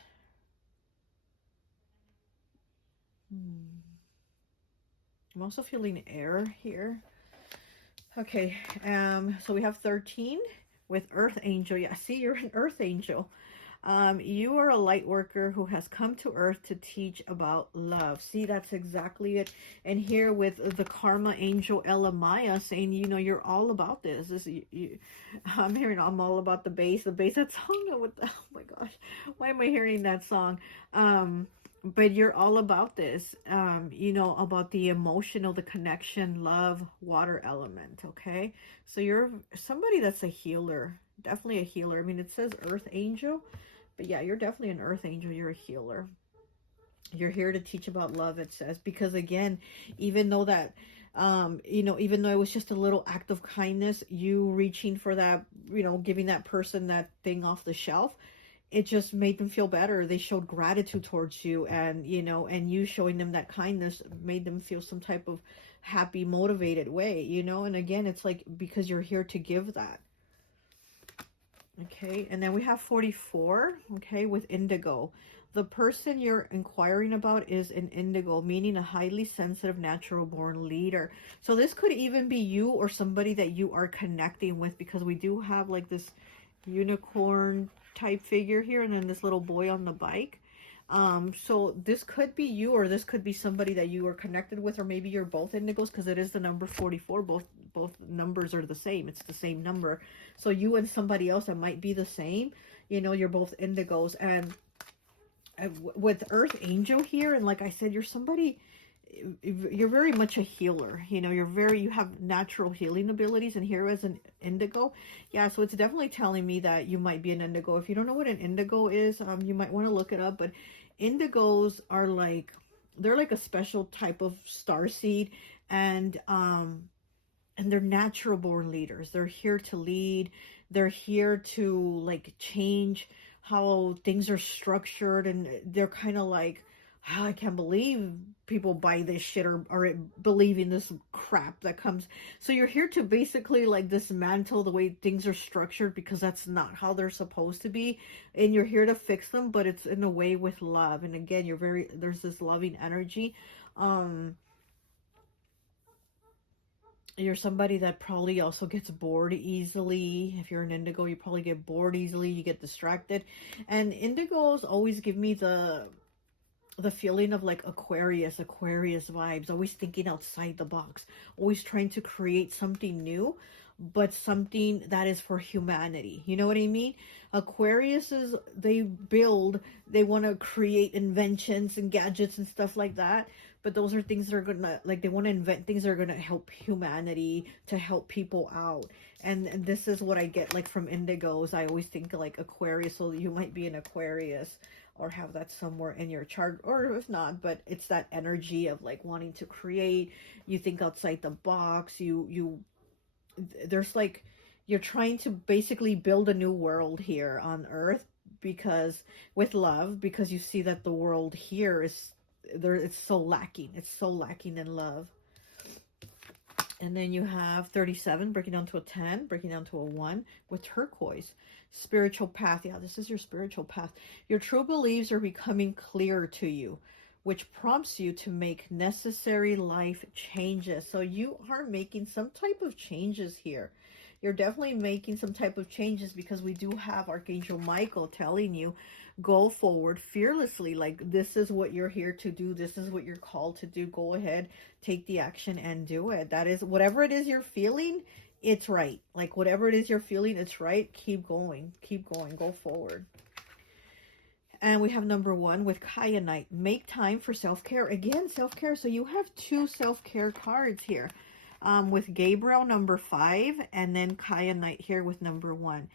I'm also feeling air here. Okay, so we have 13 with Earth Angel. Yeah, see, you're an Earth Angel. You are a light worker who has come to Earth to teach about love. See, that's exactly it. And here with the Karma Angel Elamaya saying, you know, you're all about this. I'm hearing I'm all about the bass. The bass, that song, oh my gosh, why am I hearing that song? But you're all about this, you know, about the emotional, the connection, love, water element, okay? So you're somebody that's a healer, definitely a healer. I mean, it says Earth Angel, but yeah, you're definitely an Earth Angel. You're a healer. You're here to teach about love, it says, because again, even though that, you know, even though it was just a little act of kindness, you reaching for that, you know, giving that person that thing off the shelf, it just made them feel better. They showed gratitude towards you, and you know, and you showing them that kindness made them feel some type of happy, motivated way, you know. And again, it's like, because you're here to give that. Okay, and then we have 44, okay, with indigo. The person you're inquiring about is an indigo, meaning a highly sensitive, natural born leader. So this could even be you or somebody that you are connecting with, because we do have like this unicorn type figure here, and then this little boy on the bike. So this could be you, or this could be somebody that you are connected with, or maybe you're both indigos, because it is the number 44. Both numbers are the same. It's the same number. So you and somebody else that might be the same, you know, you're both indigos. And with Earth Angel here, and like I said, you're somebody, you're very much a healer. You know, you have natural healing abilities, and here as an indigo, yeah, so it's definitely telling me that you might be an indigo. If you don't know what an indigo is, you might want to look it up. But indigos are like, they're like a special type of starseed, and they're natural born leaders. They're here to lead. They're here to like change how things are structured, and they're kind of like, oh, I can't believe people buy this shit, or believe in this crap that comes. So you're here to basically like dismantle the way things are structured, because that's not how they're supposed to be, and you're here to fix them, but it's in a way with love. And again, there's this loving energy. You're somebody that probably also gets bored easily. If you're an indigo, you probably get bored easily. You get distracted. And indigos always give me the feeling of like Aquarius vibes, always thinking outside the box, always trying to create something new, but something that is for humanity. You know what I mean? Aquarius is, they want to create inventions and gadgets and stuff like that, but those are things that are gonna, like, they want to invent things that are gonna help humanity, to help people out. And this is what I get like from indigos. I always think like Aquarius, so you might be an Aquarius or have that somewhere in your chart, or if not, but it's that energy of like wanting to create. You think outside the box. There's like, you're trying to basically build a new world here on Earth, because with love, because you see that the world here is it's so lacking. It's so lacking in love. And then you have 37 breaking down to a 10, breaking down to a 1 with turquoise. Spiritual path. Yeah, this is your spiritual path. Your true beliefs are becoming clearer to you, which prompts you to make necessary life changes. So you are making some type of changes here. You're definitely making some type of changes, because we do have Archangel Michael telling you, go forward fearlessly. Like, this is what you're here to do. This is what you're called to do. Go ahead, take the action and do it. That is, whatever it is you're feeling, it's right. Like, whatever it is you're feeling, it's right. Keep going. Keep going. Go forward. And we have number 1 with Kyanite. Make time for self-care. Again, self-care. So you have 2 self-care cards here. With Gabriel, number 5, and then Kyanite here with number 1.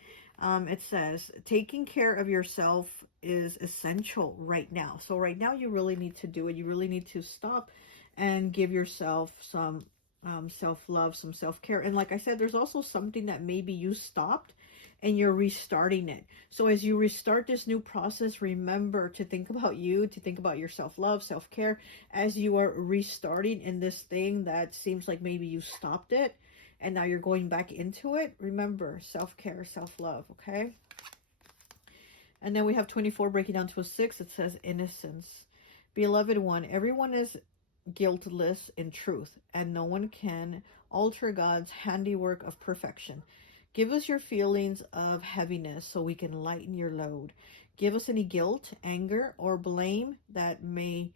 It says, taking care of yourself is essential right now. So right now you really need to do it. You really need to stop and give yourself some self-love, some self-care. And like I said, there's also something that maybe you stopped and you're restarting it. So as you restart this new process, remember to think about you, to think about your self-love, self-care, as you are restarting in this thing that seems like maybe you stopped it and now you're going back into it. Remember, self-care, self-love, okay? And then we have 24 breaking down to a 6. It says innocence. Beloved one, everyone is guiltless in truth, and no one can alter God's handiwork of perfection. Give us your feelings of heaviness so we can lighten your load. Give us any guilt, anger, or blame that may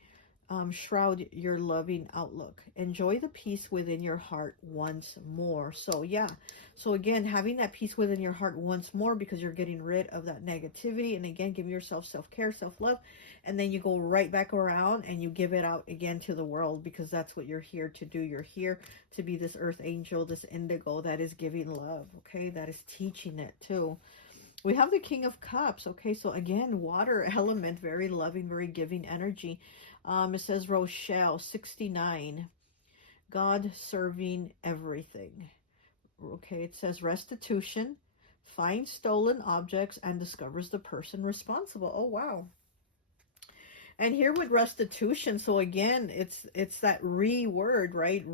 shroud your loving outlook. Enjoy the peace within your heart once more. So yeah, so again, having that peace within your heart once more, because you're getting rid of that negativity, and again, giving yourself self-care, self-love, and then you go right back around and you give it out again to the world, because that's what you're here to do. You're here to be this earth angel, this indigo that is giving love, okay, that is teaching it too. We have the King of Cups. Okay, so again, water element, very loving, very giving energy. It says Rochelle, 69, God serving everything. Okay, it says restitution, finds stolen objects and discovers the person responsible. Oh, wow. And here with restitution, so again, it's that word, right?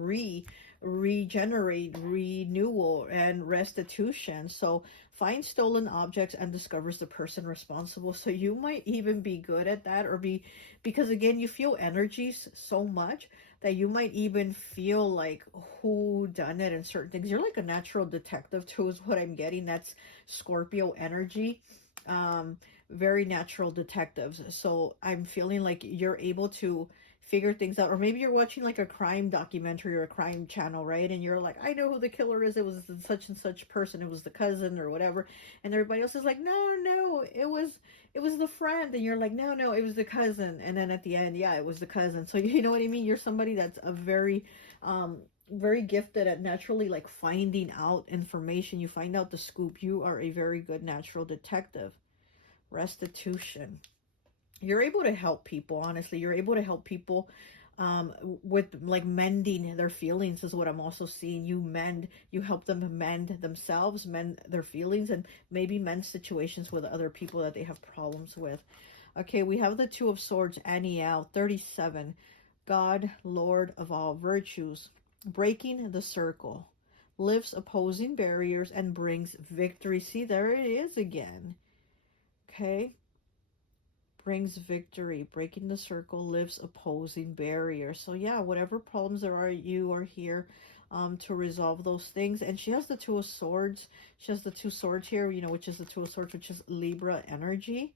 Regenerate, renewal, and restitution. So find stolen objects and discovers the person responsible. So you might even be good at that, or because again, you feel energies so much that you might even feel like who done it and certain things. You're like a natural detective too, is what I'm getting. That's Scorpio energy. Very natural detectives. So I'm feeling like you're able to figure things out, or maybe you're watching like a crime documentary or a crime channel, right? And you're like, I know who the killer is. It was such and such person. It was the cousin or whatever. And everybody else is like, no, it was the friend. And you're like, no, it was the cousin. And then at the end, yeah, it was the cousin. So you know what I mean? You're somebody that's a very gifted at naturally like finding out information. You find out the scoop. You are a very good natural detective. Restitution. You're able to help people, honestly. You're able to help people with like mending their feelings is what I'm also seeing. You help them mend themselves, mend their feelings, and maybe mend situations with other people that they have problems with. Okay, we have the Two of Swords, Aniel, 37. God, Lord of all virtues, breaking the circle, lifts opposing barriers and brings victory. See, there it is again. Okay, brings victory, breaking the circle, lifts opposing barriers. So yeah, whatever problems there are, you are here to resolve those things. And she has the Two of Swords. She has the 2 swords here, you know, which is the Two of Swords, which is Libra energy.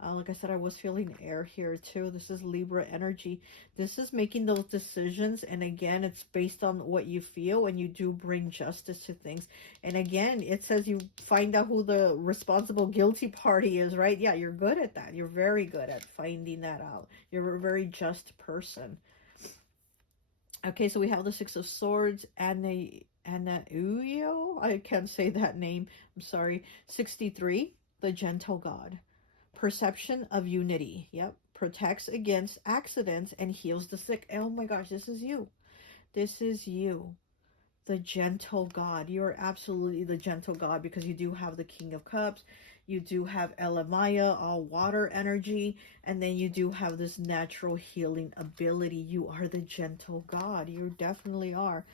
Like I said, I was feeling air here too. This is Libra energy. This is making those decisions. And again, it's based on what you feel, and you do bring justice to things. And again, it says you find out who the responsible guilty party is, right? Yeah, you're good at that. You're very good at finding that out. You're a very just person. Okay, so we have the 6 of Swords and the Uyo. I can't say that name. I'm sorry. 63, the Gentle God. Perception of unity. Yep. Protects against accidents and heals the sick. Oh my gosh, this is you. This is you. the gentle God. You're absolutely the gentle God, because you do have the King of Cups. You do have Elamaya, all water energy. And then you do have this natural healing ability. You are the gentle God. You definitely are.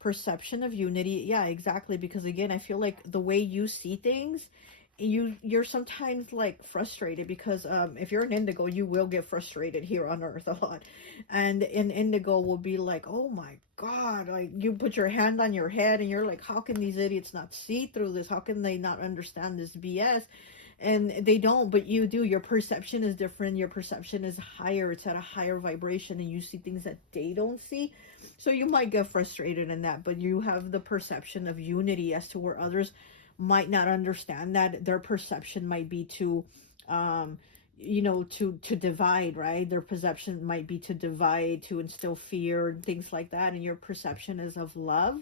Perception of unity. Yeah, exactly. Because again, I feel like the way you see things, you're sometimes like frustrated, because if you're an indigo, you will get frustrated here on earth a lot. And an indigo will be like, oh my god, like you put your hand on your head and you're like, how can these idiots not see through this? How can they not understand this BS? And they don't, but you do. Your perception is different. Your perception is higher. It's at a higher vibration, and you see things that they don't see. So you might get frustrated in that, but you have the perception of unity, as to where others might not understand that. Their perception might be to to divide, right? Their perception might be to divide, to instill fear and things like that, and your perception is of love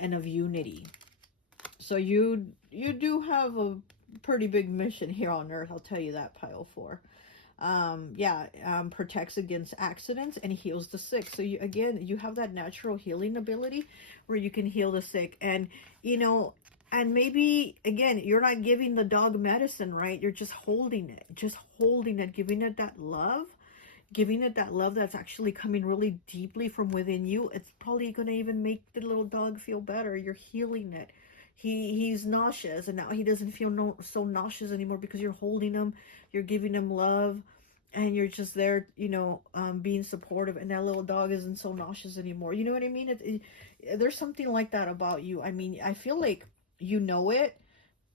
and of unity. So you do have a pretty big mission here on earth, I'll tell you that, pile 4. Protects against accidents and heals the sick. So you have that natural healing ability where you can heal the sick. And and maybe again, you're not giving the dog medicine, right? You're just holding it, giving it that love, that's actually coming really deeply from within you. It's probably going to even make the little dog feel better. You're healing it. He's nauseous, and now he doesn't feel so nauseous anymore, because you're holding him, you're giving him love, and you're just there, being supportive, and that little dog isn't so nauseous anymore. You know what I mean? There's something like that about you. I mean, I feel like you know it,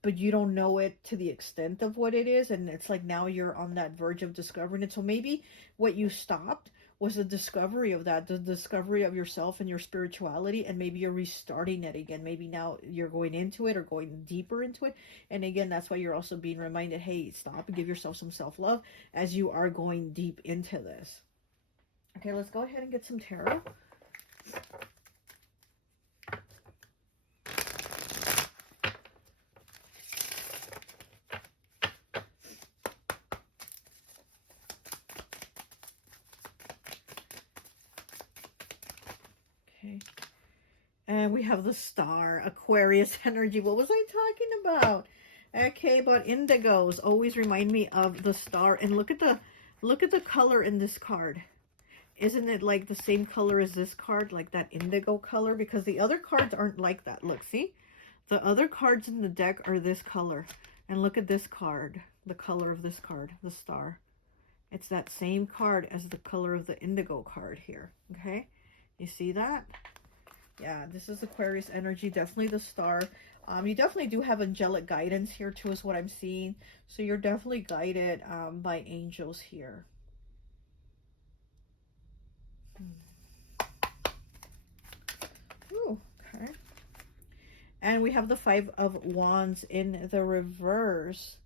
but you don't know it to the extent of what it is, and it's like now you're on that verge of discovering it. So maybe what you stopped was the discovery of that, the discovery of yourself and your spirituality, and maybe you're restarting it again. Maybe now you're going into it, or going deeper into it. And again, that's why you're also being reminded, hey, stop and give yourself some self-love as you are going deep into this. Okay, let's go ahead and get some tarot. Okay. And we have the Star, Aquarius energy. What was I talking about? Okay, about indigos. Always remind me of the Star. And look at the color in this card. Isn't it like the same color as this card, like that indigo color? Because the other cards aren't like that. Look, see? The other cards in the deck are this color. And look at this card, the color of this card, the Star. It's that same card as the color of the indigo card here, okay? You see that? Yeah, this is Aquarius energy, definitely the Star. You definitely do have angelic guidance here too, is what I'm seeing. So you're definitely guided by angels here. Ooh, okay. And we have the 5 of Wands in the reverse.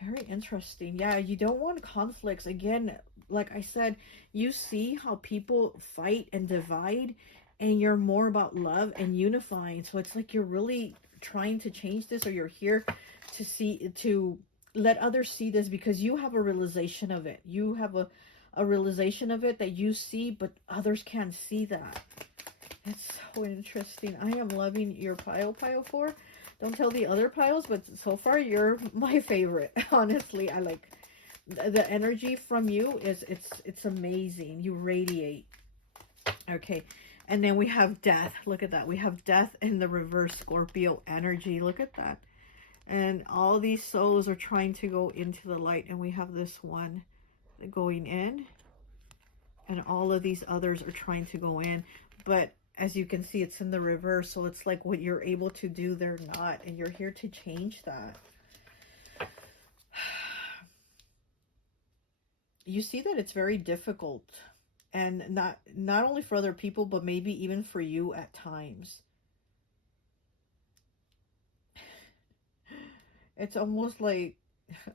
Very interesting. Yeah, you don't want conflicts. Again, like I said, you see how people fight and divide, and you're more about love and unifying. So it's like you're really trying to change this, or you're here to let others see this, because you have a realization of it. You have a realization of it that you see, but others can't see that. It's so interesting. I am loving your pile 4. Don't tell the other piles, but so far you're my favorite. Honestly, I like the energy from you. It's amazing. You radiate. Okay, and then we have death. Look at that. We have death in the reverse, Scorpio energy. Look at that. And all these souls are trying to go into the light, and we have this one going in, and all of these others are trying to go in, but as you can see, it's in the reverse. So it's like what you're able to do, they're not. And you're here to change that. You see that it's very difficult. And not only for other people, but maybe even for you at times. It's almost like,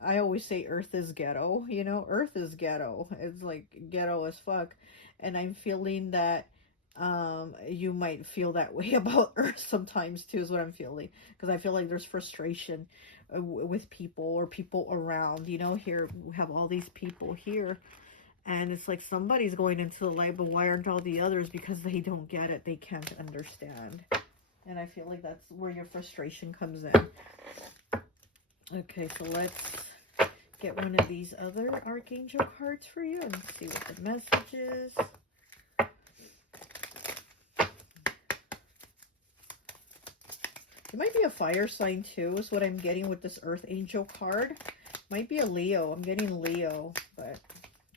I always say Earth is ghetto. You know, Earth is ghetto. It's like ghetto as fuck. And I'm feeling that you might feel that way about Earth sometimes too, is what I'm feeling, because I feel like there's frustration with people, or people around. You know, here we have all these people here, And it's like somebody's going into the light, but why aren't all the others? Because they don't get it. They can't understand. And I feel like that's where your frustration comes in. Okay, so let's get one of these other Archangel cards for you and see what the message is. It might be a fire sign too, is what I'm getting with this Earth Angel card. Might be a Leo. I'm getting Leo, but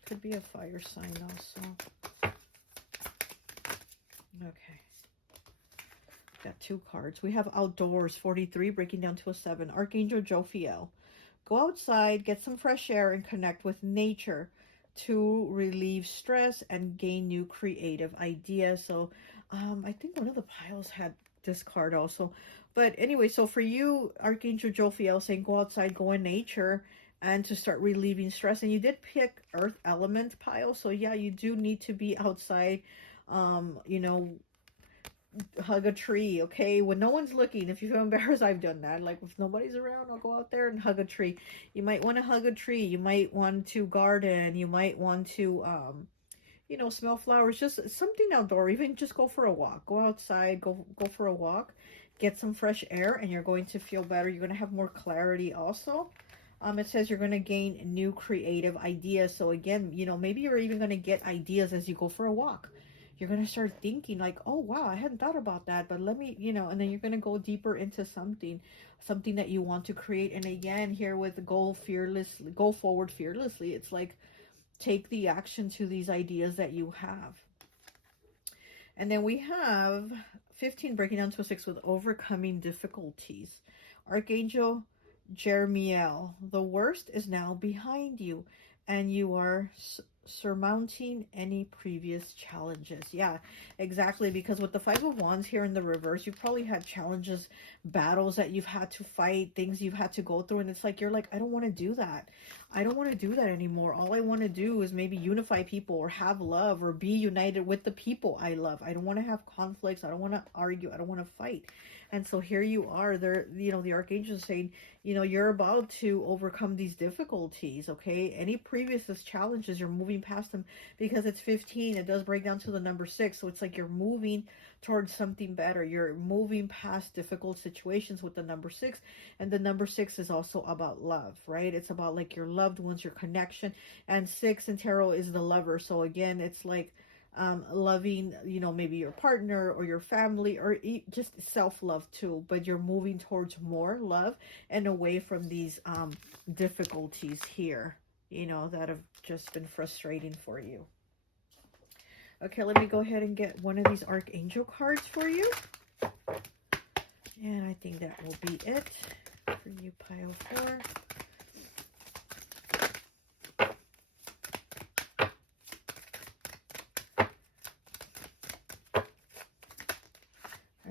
could be a fire sign also. Okay. Got 2 cards. We have Outdoors, 43, breaking down to a 7. Archangel Jophiel. Go outside, get some fresh air, and connect with nature to relieve stress and gain new creative ideas. So I think one of the piles had this card also. But anyway, so for you, Archangel Jophiel saying go outside, go in nature, and to start relieving stress. And you did pick Earth Element pile. So yeah, you do need to be outside, you know, hug a tree, okay? When no one's looking. If you feel embarrassed, I've done that. Like, if nobody's around, I'll go out there and hug a tree. You might want to hug a tree. You might want to garden. You might want to, you know, smell flowers. Just something outdoor. Even just go for a walk. Go outside. Go for a walk. Get some fresh air, and you're going to feel better. You're going to have more clarity also. It says you're going to gain new creative ideas. So again, you know, maybe you're even going to get ideas as you go for a walk. You're going to start thinking like, oh, wow, I hadn't thought about that, but let me, you know, and then you're going to go deeper into something that you want to create. And again, here with go forward fearlessly, it's like, take the action to these ideas that you have. And then we have 15, breaking down to a 6 with overcoming difficulties. Archangel Jeremiel, the worst is now behind you, and you are surmounting any previous challenges. Yeah, exactly, because with the 5 of Wands here in the reverse, you've probably had challenges, battles that you've had to fight, things you've had to go through, and it's like, you're like, I don't want to do that. I don't want to do that anymore. All I want to do is maybe unify people or have love or be united with the people I love. I don't want to have conflicts. I don't want to argue. I don't want to fight. And so here you are there, you know, the Archangel is saying, you know, you're about to overcome these difficulties, okay? Any previous challenges, you're moving past them, because it's 15. It does break down to the number 6. So it's like you're moving towards something better. You're moving past difficult situations with the number 6. And the number 6 is also about love, right? It's about like your loved ones, your connection. And 6 in tarot is the lover. So again, it's like, loving, you know, maybe your partner or your family, or just self-love too, but you're moving towards more love and away from these difficulties here, you know, that have just been frustrating for you. Okay, let me go ahead and get one of these Archangel cards for you, and I think that will be it for you, pile 4.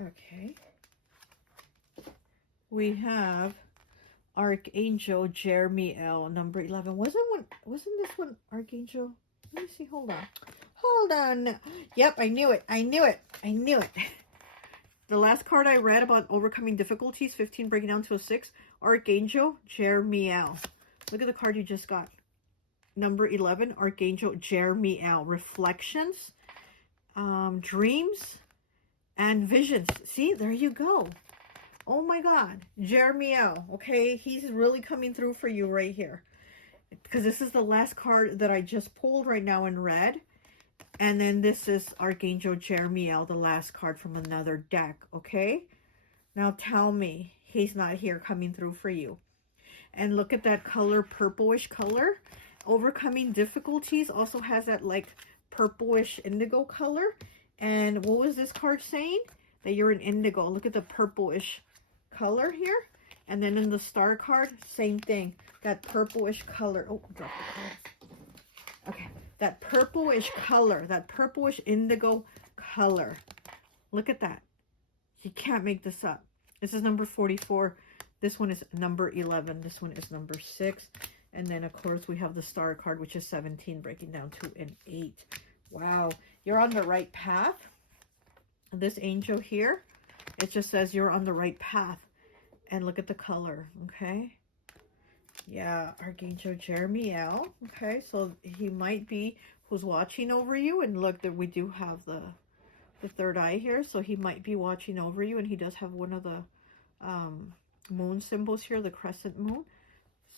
Okay, we have Archangel Jeremiel, number 11. Wasn't this one Archangel? Let me see. Hold on. Yep, I knew it. The last card I read about overcoming difficulties, 15, breaking down to a 6, Archangel Jeremiel. Look at the card you just got. Number 11, Archangel Jeremiel. Reflections, dreams, and visions. See, there you go. Oh my God, Jeremiel. Okay, he's really coming through for you right here, because this is the last card that I just pulled right now in red, and then this is Archangel Jeremiel, the last card from another deck. Okay, now tell me he's not here coming through for you. And look at that color, purplish color. Overcoming difficulties also has that like purplish indigo color. And what was this card saying? That you're an indigo. Look at the purplish color here. And then in the star card, same thing. That purplish color. Oh, drop the card. Okay. That purplish color. That purplish indigo color. Look at that. You can't make this up. This is number 44. This one is number 11. This one is number 6. And then, of course, we have the star card, which is 17, breaking down to an 8. Wow. You're on the right path. This angel here, it just says you're on the right path. And look at the color, okay? Yeah, Archangel Jeremiel. Okay, so he might be who's watching over you. And look, that we do have the third eye here. So he might be watching over you. And he does have one of the moon symbols here, the crescent moon.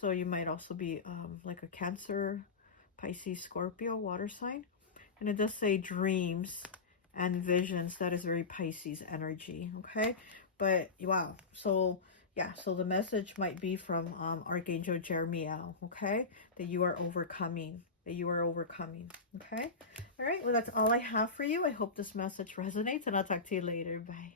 So you might also be like a Cancer, Pisces, Scorpio, water sign. And it does say dreams and visions. That is very Pisces energy, okay? But wow, so yeah, so the message might be from Archangel Jeremiel, okay? That you are overcoming, okay? All right, well, that's all I have for you. I hope this message resonates, and I'll talk to you later. Bye.